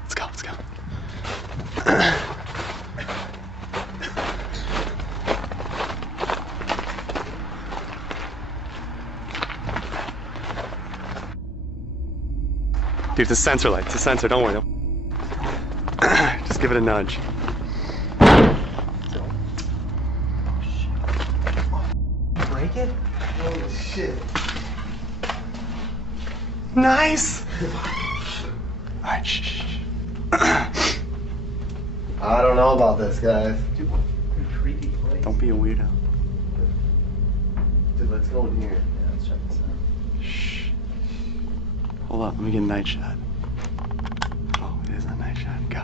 Let's go, let's go. Dude, it's a sensor light. It's a sensor. Don't worry. Just give it a nudge. Break it? Holy shit. Nice! Alright, shh. I don't know about this, guys. Dude, what a creepy place. Don't be a weirdo. Dude, let's go in here. Yeah, let's check this out. Shh. Hold up, let me get a night shot. Oh, it is a night shot. Go.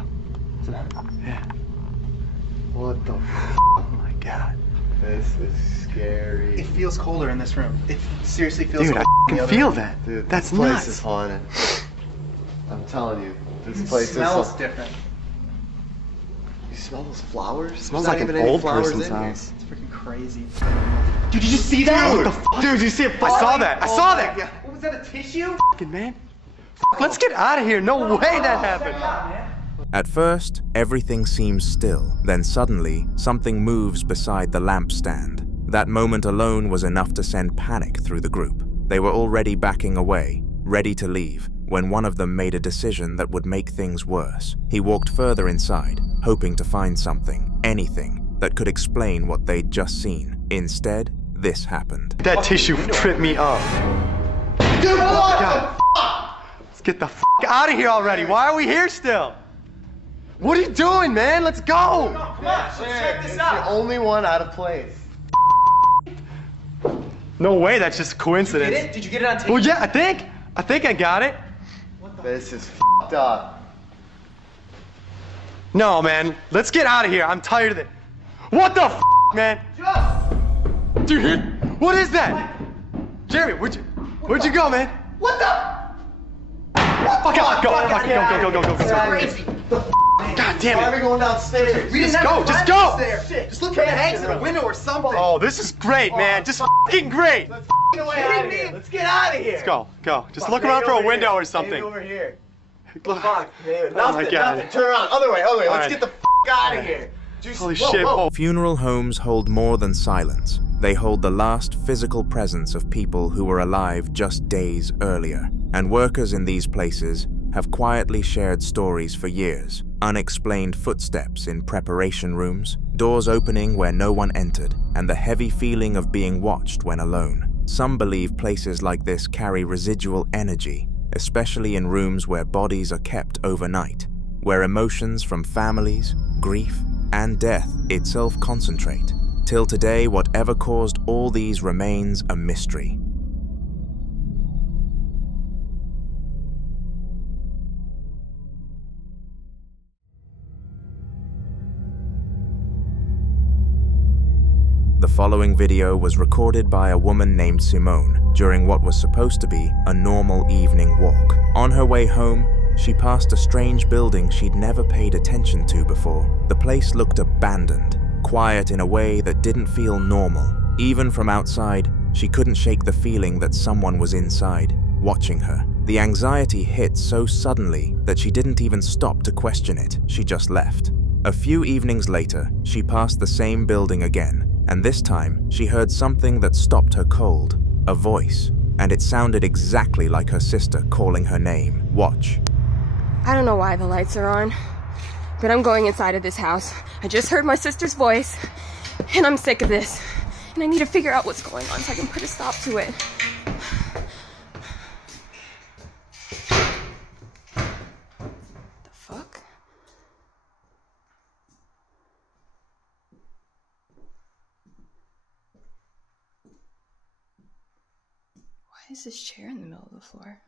Yeah. What the f? Oh my god. This is scary. It feels colder in this room. It seriously feels Dude, colder. I can feel that. Dude, that's this place nuts. is haunted. I'm telling you, this It place smells is different. You smell those flowers? It smells There's like not an even any old flowers person's in here. house. It's freaking crazy. Dude, did you see that? What the fuck? Dude, did you see it? I saw that. I saw that. Yeah. What was that, a tissue? Fucking man. Let's get out of here. No way that happened. At first, everything seems still. Then suddenly, something moves beside the lampstand. That moment alone was enough to send panic through the group. They were already backing away, ready to leave, when one of them made a decision that would make things worse. He walked further inside, hoping to find something, anything, that could explain what they'd just seen. Instead, this happened. That tissue tripped me up. Dude, what the f***? Let's get the f*** out of here already. Why are we here still? What are you doing, man? Let's go. Come on, let's check this out. You're the only one out of place. No way, that's just a coincidence. Did you get it? Did you get it on tape? Well, yeah, I think I got it. This is f***ed up. No, man. Let's get out of here. I'm tired of it. What the f, man? Dude, what is that? Jeremy, where'd you go, man? What the? Fuck out, go. God damn it. Why are we going downstairs? We didn't Just have go, to just climb go. downstairs. Shit. Just look for the exit, a window or something. Oh, this is great, man. Just f***ing great. Let's get out of here. Let's get out of here. Let's go. Just look around for a window or something. Over here. Look. Fuck, man. Oh my God. Nothing. Turn around. Other way. Let's right. get the f out of here. Holy shit. Funeral homes hold more than silence. They hold the last physical presence of people who were alive just days earlier. And workers in these places have quietly shared stories for years. Unexplained footsteps in preparation rooms, doors opening where no one entered, and the heavy feeling of being watched when alone. Some believe places like this carry residual energy, especially in rooms where bodies are kept overnight, where emotions from families, grief, and death itself concentrate. Till today, whatever caused all these remains a mystery. The following video was recorded by a woman named Simone during what was supposed to be a normal evening walk. On her way home, she passed a strange building she'd never paid attention to before. The place looked abandoned, quiet in a way that didn't feel normal. Even from outside, she couldn't shake the feeling that someone was inside, watching her. The anxiety hit so suddenly that she didn't even stop to question it. She just left. A few evenings later, she passed the same building again, and this time she heard something that stopped her cold. A voice, and it sounded exactly like her sister calling her name. Watch. I don't know why the lights are on, but I'm going inside of this house. I just heard my sister's voice, and I'm sick of this. And I need to figure out what's going on so I can put a stop to it. The fuck? Why is this chair in the middle of the floor?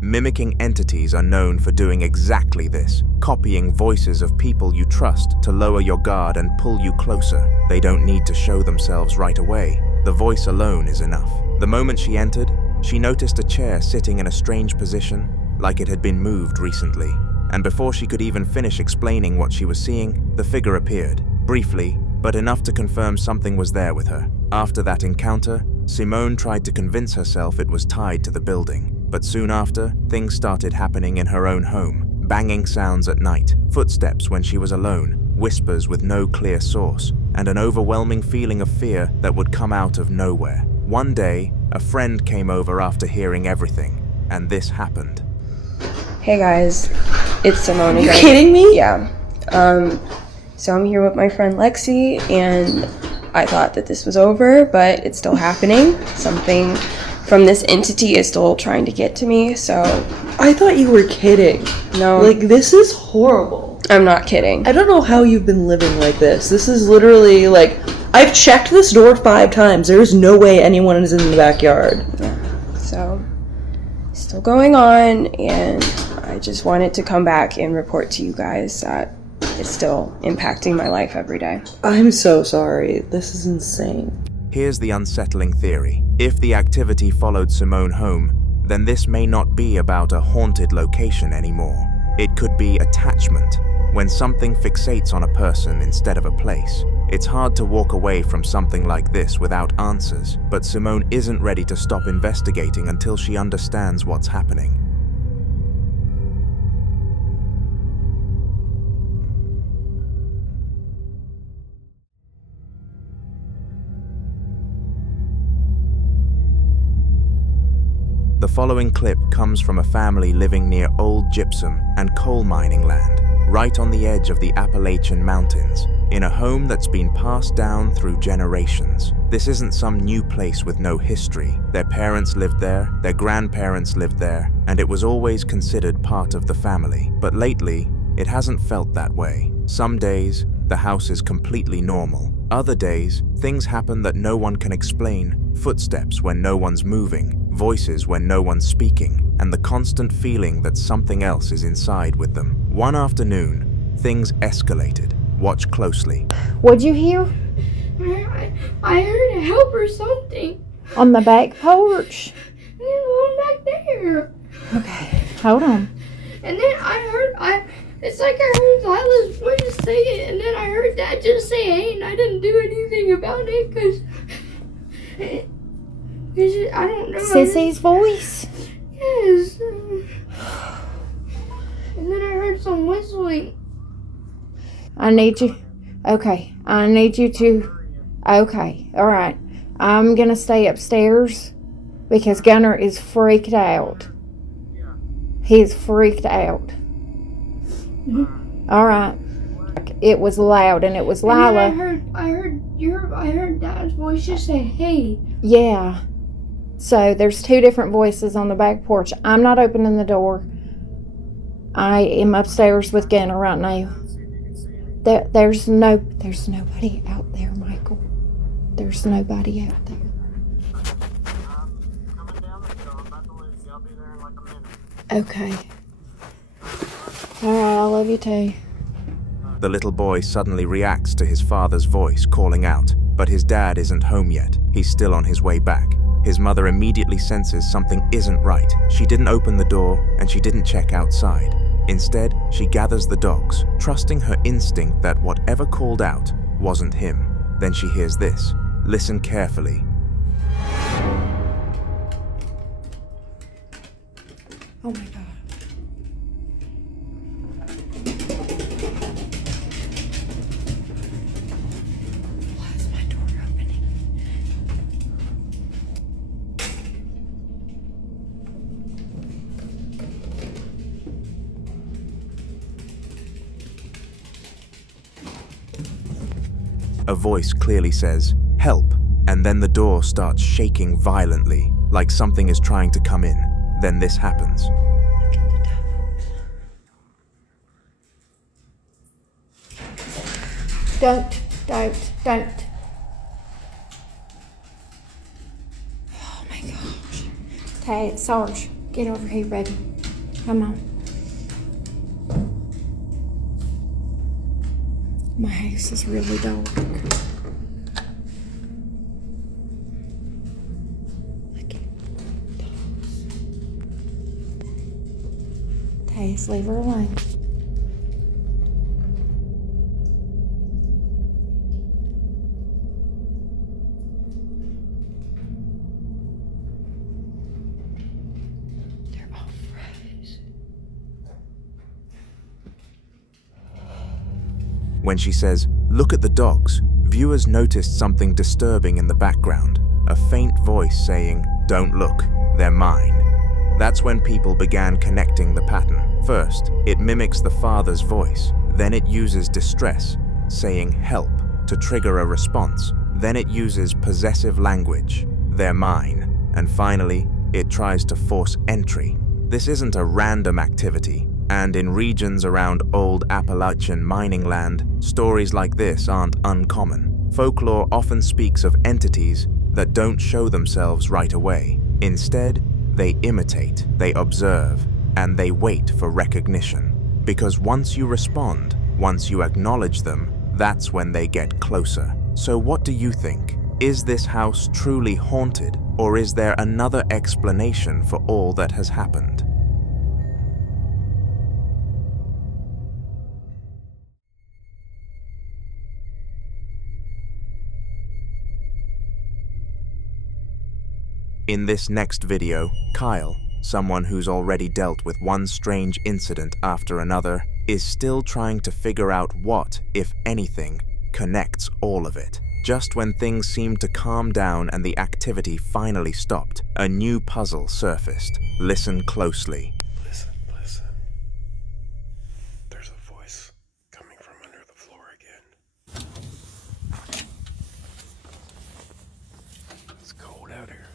Mimicking entities are known for doing exactly this, copying voices of people you trust to lower your guard and pull you closer. They don't need to show themselves right away. The voice alone is enough. The moment she entered, she noticed a chair sitting in a strange position, like it had been moved recently. And before she could even finish explaining what she was seeing, the figure appeared, briefly, but enough to confirm something was there with her. After that encounter, Simone tried to convince herself it was tied to the building. But soon after, things started happening in her own home. Banging sounds at night, footsteps when she was alone, whispers with no clear source, and an overwhelming feeling of fear that would come out of nowhere. One day, a friend came over after hearing everything, and this happened. Hey guys, it's Simone again. You kidding me? Yeah. So I'm here with my friend Lexi, and I thought that this was over, but it's still happening. Something from this entity is still trying to get to me, so... I thought you were kidding. No. Like, this is horrible. I'm not kidding. I don't know how you've been living like this. This is literally, like... I've checked this door 5 times. There's no way anyone is in the backyard. Yeah. So, still going on, and I just wanted to come back and report to you guys that it's still impacting my life every day. I'm so sorry. This is insane. Here's the unsettling theory. If the activity followed Simone home, then this may not be about a haunted location anymore. It could be attachment. When something fixates on a person instead of a place, it's hard to walk away from something like this without answers, but Simone isn't ready to stop investigating until she understands what's happening. The following clip comes from a family living near old gypsum and coal mining land, right on the edge of the Appalachian Mountains, in a home that's been passed down through generations. This isn't some new place with no history. Their parents lived there, their grandparents lived there, and it was always considered part of the family. But lately, it hasn't felt that way. Some days, the house is completely normal. Other days, things happen that no one can explain. Footsteps when no one's moving, voices when no one's speaking, and the constant feeling that something else is inside with them. One afternoon, things escalated. Watch closely. What'd you hear? I heard a help or something. On the back porch? There's one back there. Okay, hold on. And then it's like I heard Lila's voice say it, and then I heard Dad just say hey, and I didn't do anything about it because I don't know. Sissy's voice? Yes. And then I heard some whistling. I need you to, okay, alright. I'm gonna stay upstairs because Gunner is freaked out. He's freaked out. Alright. It was loud and it was Lila. I heard Dad's voice just say hey. Yeah. So there's two different voices on the back porch. I'm not opening the door. I am upstairs with Gunner right now. There's nobody out there, Michael. There's nobody out there. Okay. Alright, I love you too. The little boy suddenly reacts to his father's voice calling out, but his dad isn't home yet. He's still on his way back. His mother immediately senses something isn't right. She didn't open the door and she didn't check outside. Instead, she gathers the dogs, trusting her instinct that whatever called out wasn't him. Then she hears this. Listen carefully. Oh my God. Why is my door opening? A voice clearly says, "Help," and then the door starts shaking violently, like something is trying to come in. Then this happens. Don't. Oh my gosh. Hey, Sarge, get over here, baby. Come on. My house is really dark. Taze, leave her alone. They're all froze. When she says, "Look at the dogs," viewers noticed something disturbing in the background. A faint voice saying, "Don't look, they're mine." That's when people began connecting the pattern. First, it mimics the father's voice. Then it uses distress, saying help, to trigger a response. Then it uses possessive language, "They're mine." And finally, it tries to force entry. This isn't a random activity, and in regions around old Appalachian mining land, stories like this aren't uncommon. Folklore often speaks of entities that don't show themselves right away. Instead, they imitate, they observe, and they wait for recognition. Because once you respond, once you acknowledge them, that's when they get closer. So what do you think? Is this house truly haunted, or is there another explanation for all that has happened? In this next video, Kyle, someone who's already dealt with one strange incident after another, is still trying to figure out what, if anything, connects all of it. Just when things seemed to calm down and the activity finally stopped, a new puzzle surfaced. Listen closely. Listen. There's a voice coming from under the floor again. It's cold out here.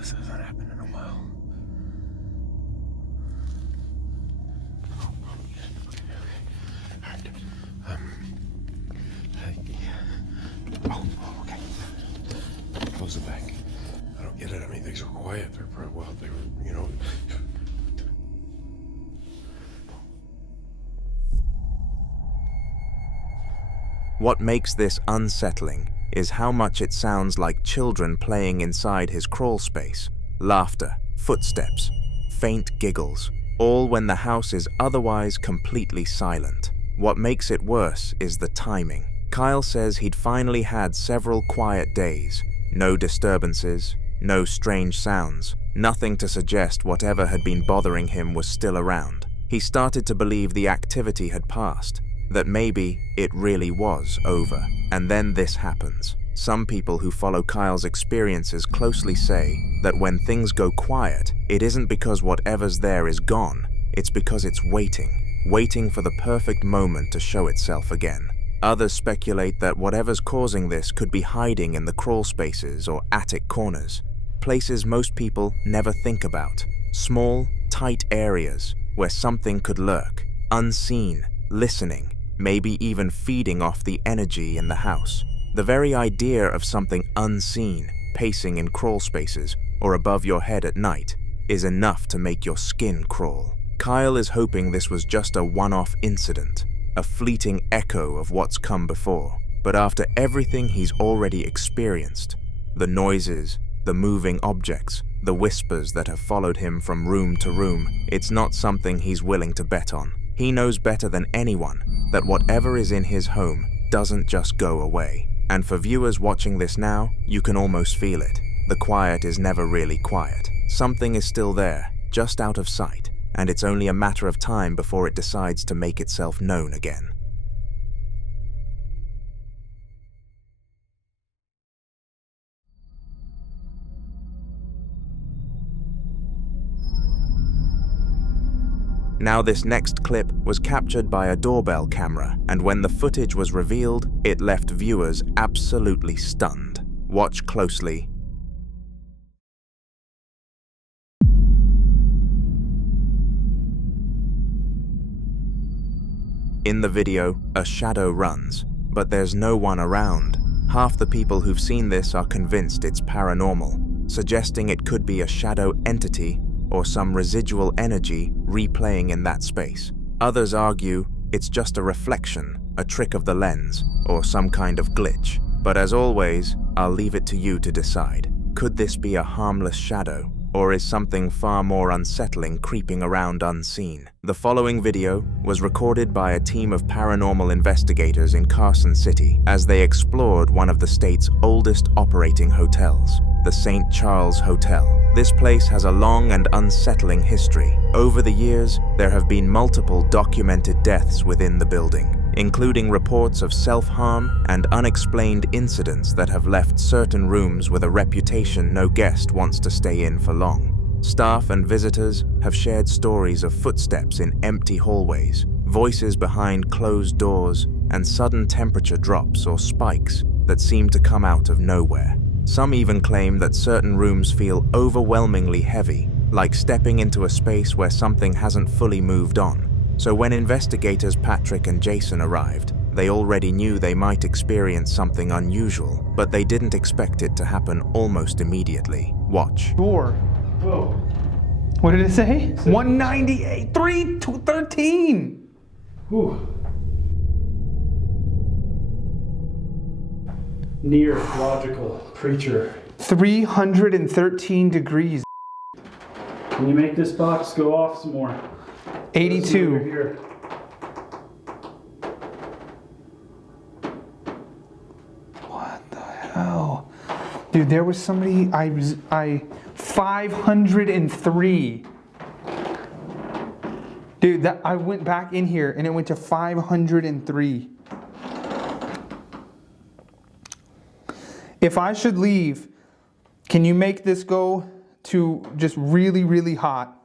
This hasn't happened in a while. Okay. Close the back. I don't get it. I mean, things were quiet. They were, well, they were, you know. What makes this unsettling is how much it sounds like children playing inside his crawl space. Laughter, footsteps, faint giggles, all when the house is otherwise completely silent. What makes it worse is the timing. Kyle says he'd finally had several quiet days. No disturbances, no strange sounds, nothing to suggest whatever had been bothering him was still around. He started to believe the activity had passed, that maybe it really was over. And then this happens. Some people who follow Kyle's experiences closely say that when things go quiet, it isn't because whatever's there is gone, it's because it's waiting for the perfect moment to show itself again. Others speculate that whatever's causing this could be hiding in the crawl spaces or attic corners, places most people never think about. Small, tight areas where something could lurk, unseen, listening, maybe even feeding off the energy in the house. The very idea of something unseen pacing in crawl spaces or above your head at night is enough to make your skin crawl. Kyle is hoping this was just a one-off incident, a fleeting echo of what's come before. But after everything he's already experienced, the noises, the moving objects, the whispers that have followed him from room to room, it's not something he's willing to bet on. He knows better than anyone that whatever is in his home doesn't just go away. And for viewers watching this now, you can almost feel it. The quiet is never really quiet. Something is still there, just out of sight, and it's only a matter of time before it decides to make itself known again. Now this next clip was captured by a doorbell camera, and when the footage was revealed, it left viewers absolutely stunned. Watch closely. In the video, a shadow runs, but there's no one around. Half the people who've seen this are convinced it's paranormal, suggesting it could be a shadow entity or some residual energy replaying in that space. Others argue it's just a reflection, a trick of the lens, or some kind of glitch. But as always, I'll leave it to you to decide. Could this be a harmless shadow, or is something far more unsettling creeping around unseen? The following video was recorded by a team of paranormal investigators in Carson City as they explored one of the state's oldest operating hotels, the St. Charles Hotel. This place has a long and unsettling history. Over the years, there have been multiple documented deaths within the building, including reports of self-harm and unexplained incidents that have left certain rooms with a reputation no guest wants to stay in for long. Staff and visitors have shared stories of footsteps in empty hallways, voices behind closed doors, and sudden temperature drops or spikes that seem to come out of nowhere. Some even claim that certain rooms feel overwhelmingly heavy, like stepping into a space where something hasn't fully moved on. So when investigators Patrick and Jason arrived, they already knew they might experience something unusual, but they didn't expect it to happen almost immediately. Watch. Door. Whoa. What did it say? 198, 313. Whew. Near logical creature. 313 degrees. Can you make this box go off some more? 82. Over here. What the hell? Dude, there was somebody, 503. Dude, I went back in here and it went to 503. If I should leave, can you make this go to just really, really hot?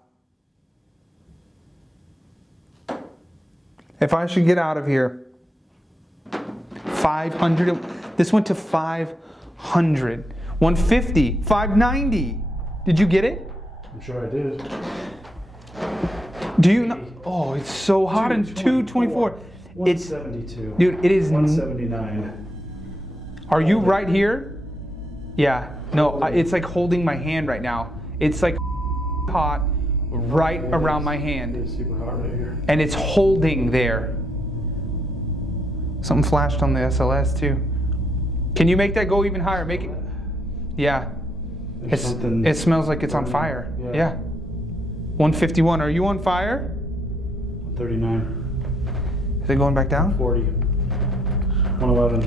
If I should get out of here, 500, this went to 500, 150, 590. Did you get it? I'm sure I did. Do you know? Oh, it's so hot in 224. It's 172. Dude, it is 179. Are you right here? Yeah. No, it's like holding my hand right now. It's like hot right around my hand. It's super hot right here. And it's holding there. Something flashed on the SLS too. Can you make that go even higher? Make it. Yeah. It smells like it's on fire. Yeah. 151. Are you on fire? 39. Is it going back down? 40. 111.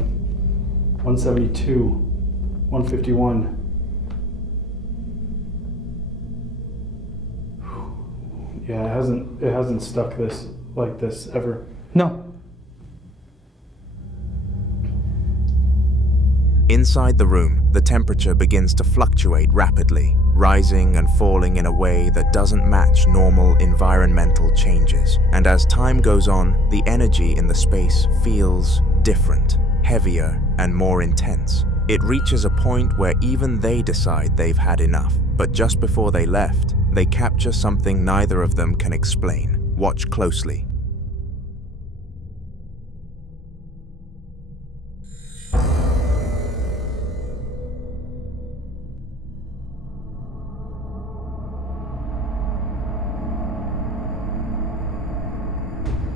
172. 151. Yeah, it hasn't stuck like this ever. No. Inside the room, the temperature begins to fluctuate rapidly, rising and falling in a way that doesn't match normal environmental changes. And as time goes on, the energy in the space feels different, heavier, and more intense. It reaches a point where even they decide they've had enough. But just before they left, they capture something neither of them can explain. Watch closely.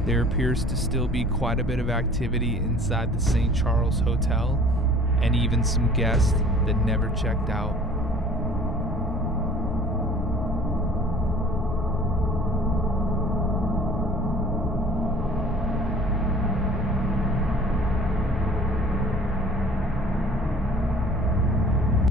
There appears to still be quite a bit of activity inside the St. Charles Hotel, and even some guests that never checked out.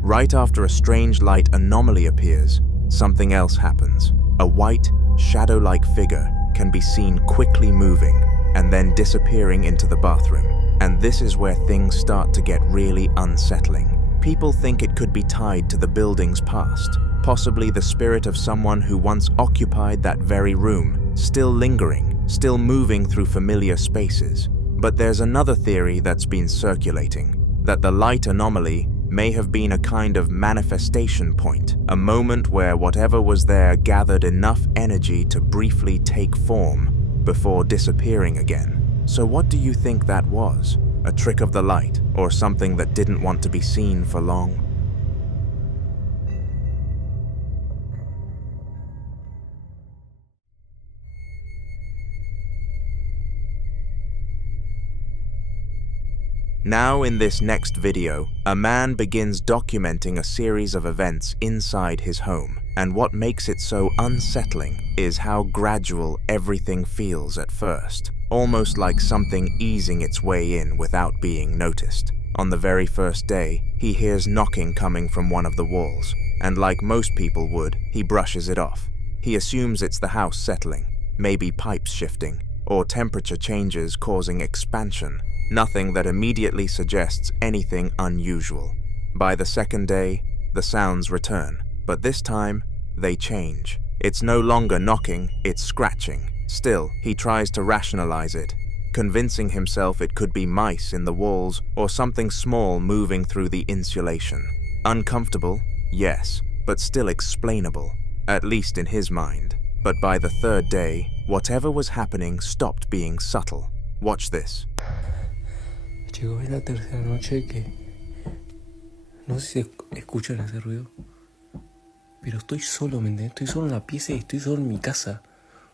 Right after a strange light anomaly appears, something else happens. A white, shadow-like figure can be seen quickly moving and then disappearing into the bathroom. And this is where things start to get really unsettling. People think it could be tied to the building's past, possibly the spirit of someone who once occupied that very room, still lingering, still moving through familiar spaces. But there's another theory that's been circulating, that the light anomaly may have been a kind of manifestation point, a moment where whatever was there gathered enough energy to briefly take form before disappearing again. So what do you think that was? A trick of the light, or something that didn't want to be seen for long? Now in this next video, a man begins documenting a series of events inside his home, and what makes it so unsettling is how gradual everything feels at first, almost like something easing its way in without being noticed. On the very first day, he hears knocking coming from one of the walls, and like most people would, he brushes it off. He assumes it's the house settling, maybe pipes shifting, or temperature changes causing expansion. Nothing that immediately suggests anything unusual. By the second day, the sounds return, but this time, they change. It's no longer knocking, it's scratching. Still, he tries to rationalize it, convincing himself it could be mice in the walls or something small moving through the insulation. Uncomfortable? Yes, but still explainable, at least in his mind. But by the third day, whatever was happening stopped being subtle. Watch this. Chicos, es la tercera noche que no sé si escuchan ese ruido, pero estoy solo, ¿me entiendes? Estoy solo en la pieza y estoy solo en mi casa.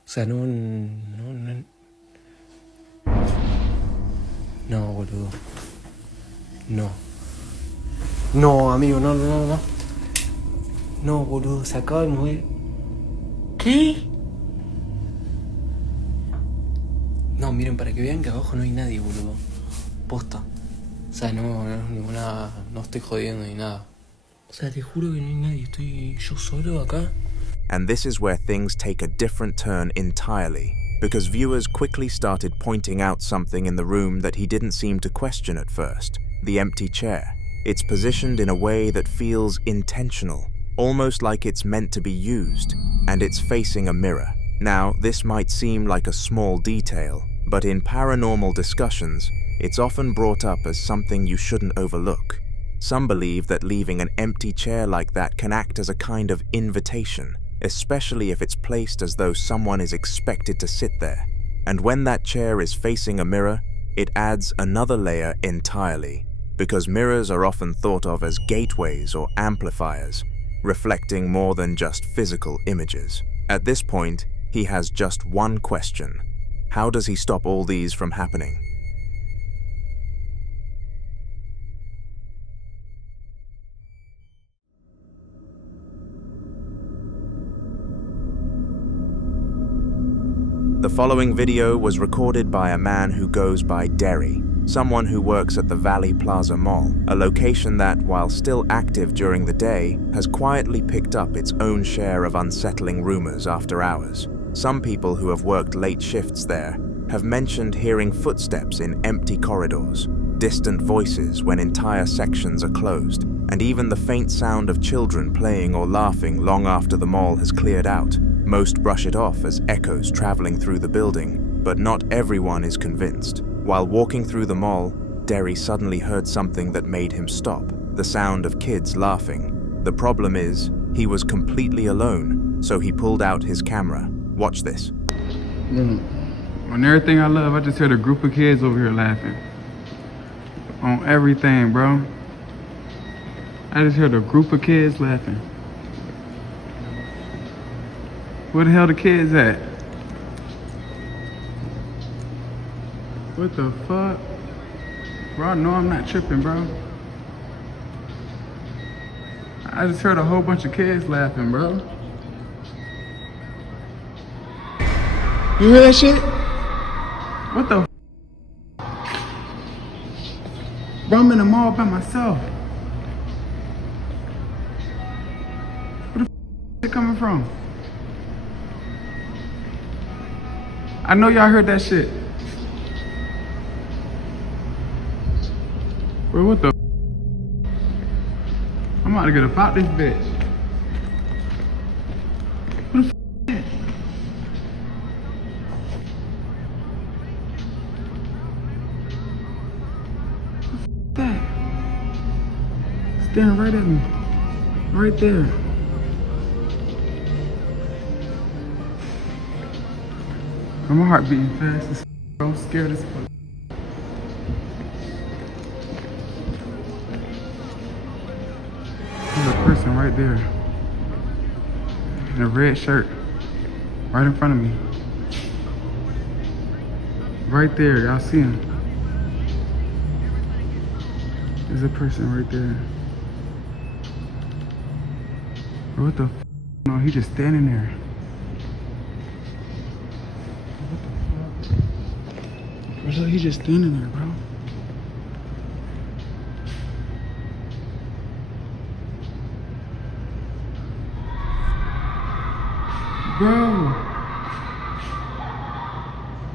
O sea, no, boludo. No, amigo, no. No, boludo, se acaba de mover. ¿Qué? No, miren, para que vean que abajo no hay nadie, boludo. Posta. O sea, no estoy jodiendo ni nada. O sea, te juro que no hay nadie, estoy yo solo acá. And this is where things take a different turn entirely, because viewers quickly started pointing out something in the room that he didn't seem to question at first. The empty chair. It's positioned in a way that feels intentional, almost like it's meant to be used, and it's facing a mirror. Now, this might seem like a small detail, but in paranormal discussions, it's often brought up as something you shouldn't overlook. Some believe that leaving an empty chair like that can act as a kind of invitation, especially if it's placed as though someone is expected to sit there. And when that chair is facing a mirror, it adds another layer entirely, because mirrors are often thought of as gateways or amplifiers, reflecting more than just physical images. At this point, he has just one question. How does he stop all these from happening? The following video was recorded by a man who goes by Derry, someone who works at the Valley Plaza Mall, a location that, while still active during the day, has quietly picked up its own share of unsettling rumors after hours. Some people who have worked late shifts there have mentioned hearing footsteps in empty corridors, distant voices when entire sections are closed, and even the faint sound of children playing or laughing long after the mall has cleared out. Most brush it off as echoes traveling through the building, but not everyone is convinced. While walking through the mall, Derry suddenly heard something that made him stop, the sound of kids laughing. The problem is, he was completely alone, so he pulled out his camera. Watch this. On everything I love, I just heard a group of kids over here laughing. On everything, bro. I just heard a group of kids laughing. Where the hell the kids at? What the fuck? Bro, I know I'm not tripping, bro. I just heard a whole bunch of kids laughing, bro. You hear that shit? What the Bro, I'm in the mall by myself. Where the is it coming from? I know y'all heard that shit. Bro, what the I'm about to get about this bitch. What the is that? What the that? Staring right at me. Right there. My heart beating fast as bro. I'm scared as fuck. There's a person right there in a red shirt right in front of me. Right there, y'all see him. There's a person right there. Bro, what the f? No, he just standing there. Bro, he just standing there, bro. Bro.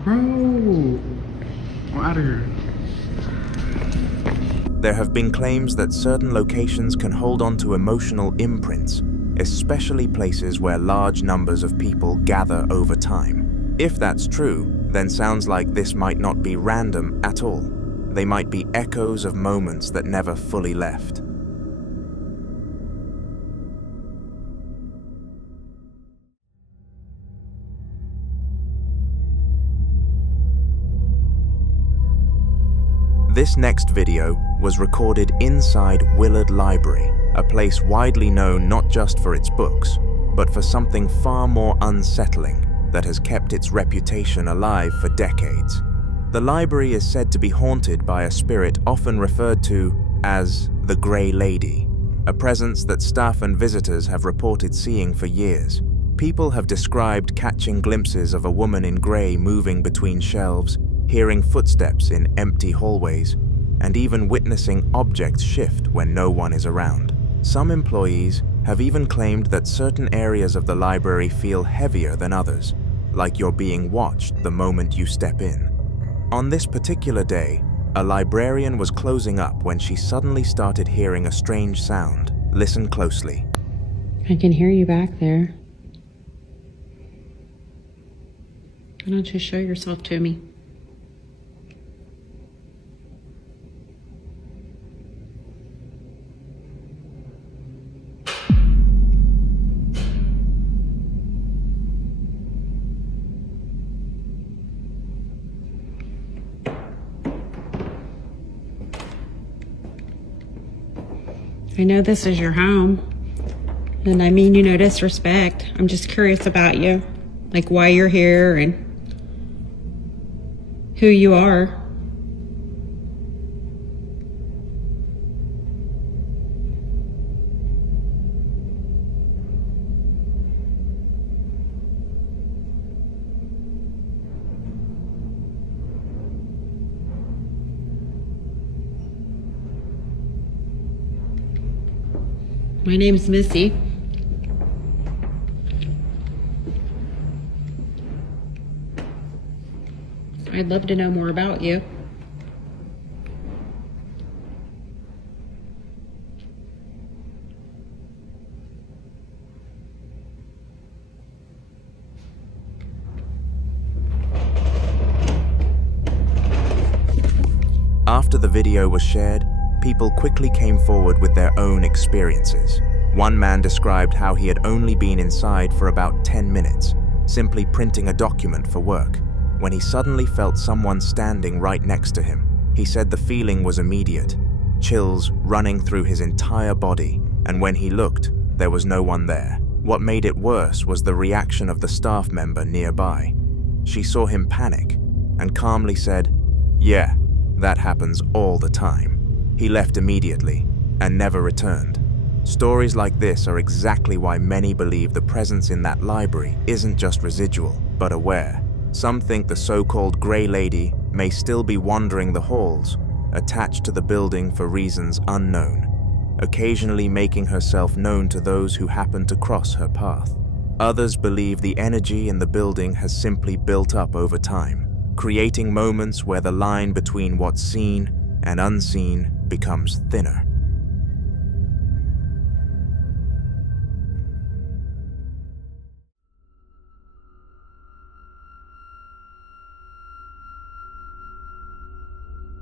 I'm out of here. There have been claims that certain locations can hold on to emotional imprints, especially places where large numbers of people gather over time. If that's true, then sounds like this might not be random at all. They might be echoes of moments that never fully left. This next video was recorded inside Willard Library, a place widely known not just for its books, but for something far more unsettling that has kept its reputation alive for decades. The library is said to be haunted by a spirit often referred to as the Grey Lady, a presence that staff and visitors have reported seeing for years. People have described catching glimpses of a woman in grey moving between shelves, hearing footsteps in empty hallways, and even witnessing objects shift when no one is around. Some employees have even claimed that certain areas of the library feel heavier than others, like you're being watched the moment you step in. On this particular day, a librarian was closing up when she suddenly started hearing a strange sound. Listen closely. I can hear you back there. Why don't you show yourself to me? I know this is your home. And I mean you no disrespect. I'm just curious about you. Like why you're here and who you are. My name's Missy. I'd love to know more about you. After the video was shared, people quickly came forward with their own experiences. One man described how he had only been inside for about 10 minutes, simply printing a document for work, when he suddenly felt someone standing right next to him. He said the feeling was immediate, chills running through his entire body, and when he looked, there was no one there. What made it worse was the reaction of the staff member nearby. She saw him panic and calmly said, "Yeah, that happens all the time." He left immediately and never returned. Stories like this are exactly why many believe the presence in that library isn't just residual, but aware. Some think the so-called Grey Lady may still be wandering the halls, attached to the building for reasons unknown, occasionally making herself known to those who happen to cross her path. Others believe the energy in the building has simply built up over time, creating moments where the line between what's seen and unseen becomes thinner.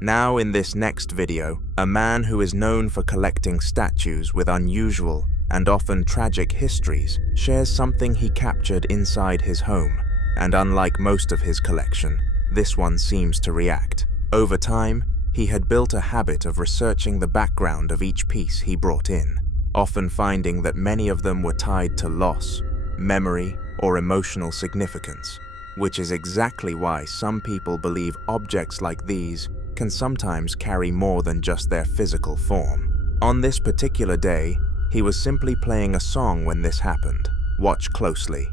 Now in this next video, a man who is known for collecting statues with unusual and often tragic histories shares something he captured inside his home, and unlike most of his collection, this one seems to react. Over time, he had built a habit of researching the background of each piece he brought in, often finding that many of them were tied to loss, memory, or emotional significance, which is exactly why some people believe objects like these can sometimes carry more than just their physical form. On this particular day, he was simply playing a song when this happened. Watch closely.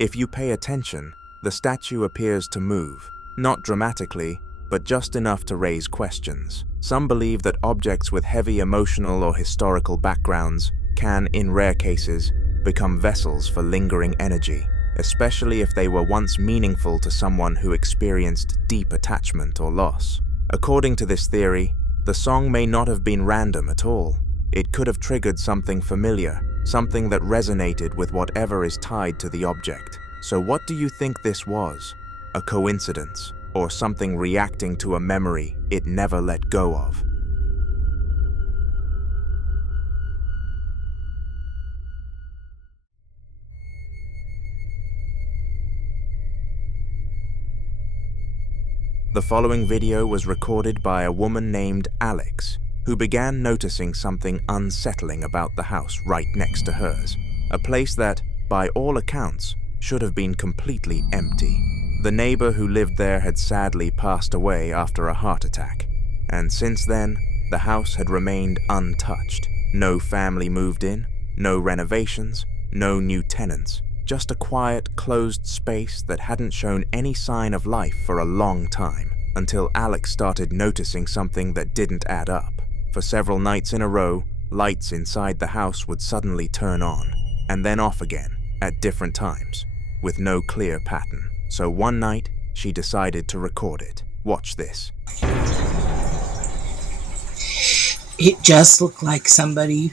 If you pay attention, the statue appears to move, not dramatically, but just enough to raise questions. Some believe that objects with heavy emotional or historical backgrounds can, in rare cases, become vessels for lingering energy, especially if they were once meaningful to someone who experienced deep attachment or loss. According to this theory, the song may not have been random at all. It could have triggered something familiar, something that resonated with whatever is tied to the object. So what do you think this was? A coincidence, or something reacting to a memory it never let go of? The following video was recorded by a woman named Alex, who began noticing something unsettling about the house right next to hers, a place that, by all accounts, should have been completely empty. The neighbor who lived there had sadly passed away after a heart attack, and since then, the house had remained untouched. No family moved in, no renovations, no new tenants, just a quiet, closed space that hadn't shown any sign of life for a long time, until Alex started noticing something that didn't add up. For several nights in a row, lights inside the house would suddenly turn on, and then off again, at different times, with no clear pattern. So one night, she decided to record it. Watch this. It just looked like somebody,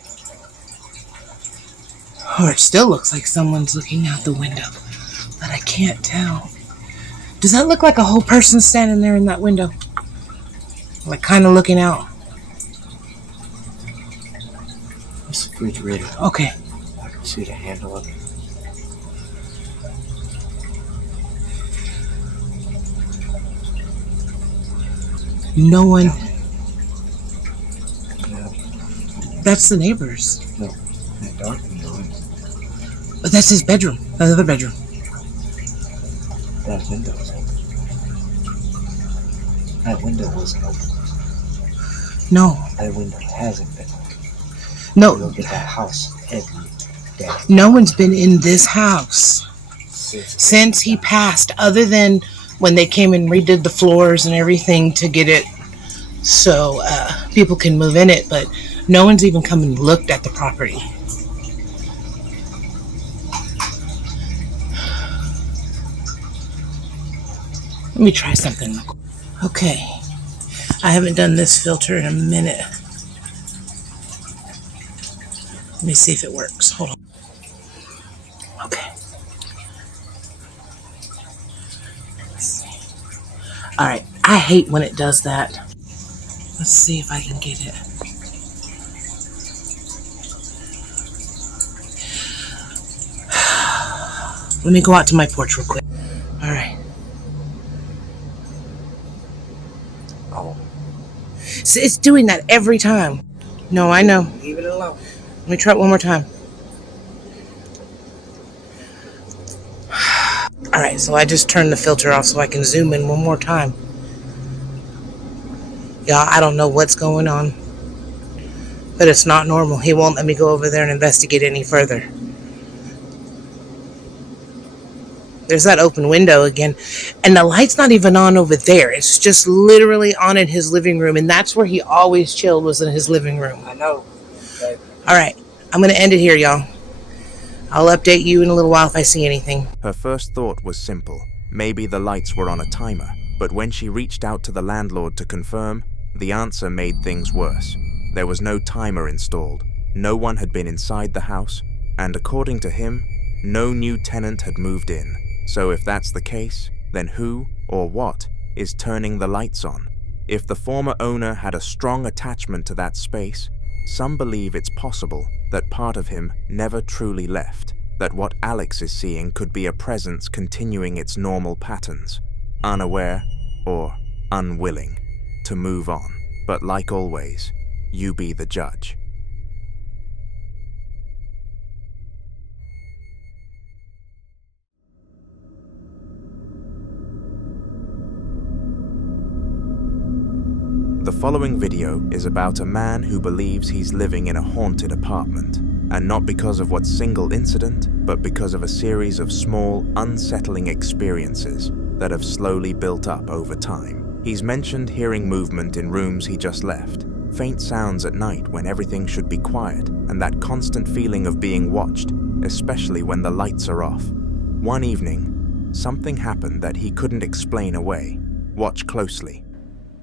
or it still looks like someone's looking out the window, but I can't tell. Does that look like a whole person standing there in that window? Like kind of looking out? It's the refrigerator. Okay. see the handle of it? No one. No. That's the neighbors. No. That dark window. But that's his bedroom. Another bedroom. That window was open. That window wasn't open. No. That window hasn't been open. No. You look at that house every day. No one's been in this house since he passed, other than when they came and redid the floors and everything to get it so people can move in it, but no one's even come and looked at the property. Let me try something. Okay, I haven't done this filter in a minute. Let me see if it works. Hold on. Okay. Let's see. All right. I hate when it does that. Let's see if I can get it. Let me go out to my porch real quick. All right. Oh. See, it's doing that every time. No, I know. Leave it alone. Let me try it one more time. Alright, so I just turned the filter off so I can zoom in one more time. Y'all, I don't know what's going on. But it's not normal. He won't let me go over there and investigate any further. There's that open window again. And the light's not even on over there. It's just literally on in his living room. And that's where he always chilled, was in his living room. I know. Okay. Alright, I'm going to end it here, y'all. I'll update you in a little while if I see anything. Her first thought was simple. Maybe the lights were on a timer. But when she reached out to the landlord to confirm, the answer made things worse. There was no timer installed. No one had been inside the house. And according to him, no new tenant had moved in. So if that's the case, then who or what is turning the lights on? If the former owner had a strong attachment to that space, some believe it's possible that part of him never truly left, that what Alex is seeing could be a presence continuing its normal patterns, unaware or unwilling to move on. But like always, you be the judge. The following video is about a man who believes he's living in a haunted apartment, and not because of what single incident, but because of a series of small, unsettling experiences that have slowly built up over time. He's mentioned hearing movement in rooms he just left, faint sounds at night when everything should be quiet, and that constant feeling of being watched, especially when the lights are off. One evening, something happened that he couldn't explain away. Watch closely.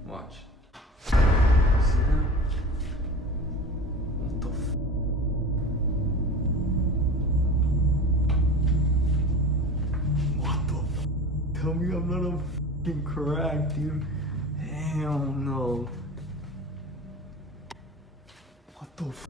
Watch. Tell me I'm not on fucking crack, dude. Hell no. What the f?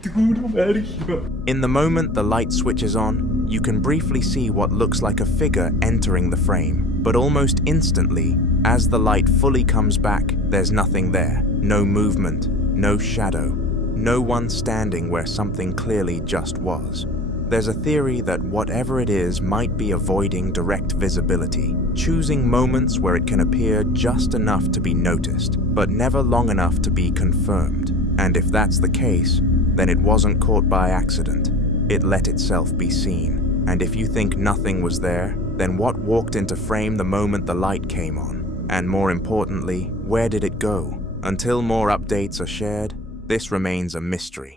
Dude, I'm out of here. In the moment the light switches on, you can briefly see what looks like a figure entering the frame, but almost instantly, as the light fully comes back, there's nothing there. No movement, no shadow, no one standing where something clearly just was. There's a theory that whatever it is might be avoiding direct visibility, choosing moments where it can appear just enough to be noticed, but never long enough to be confirmed. And if that's the case, then it wasn't caught by accident. It let itself be seen. And if you think nothing was there, then what walked into frame the moment the light came on? And more importantly, where did it go? Until more updates are shared, this remains a mystery.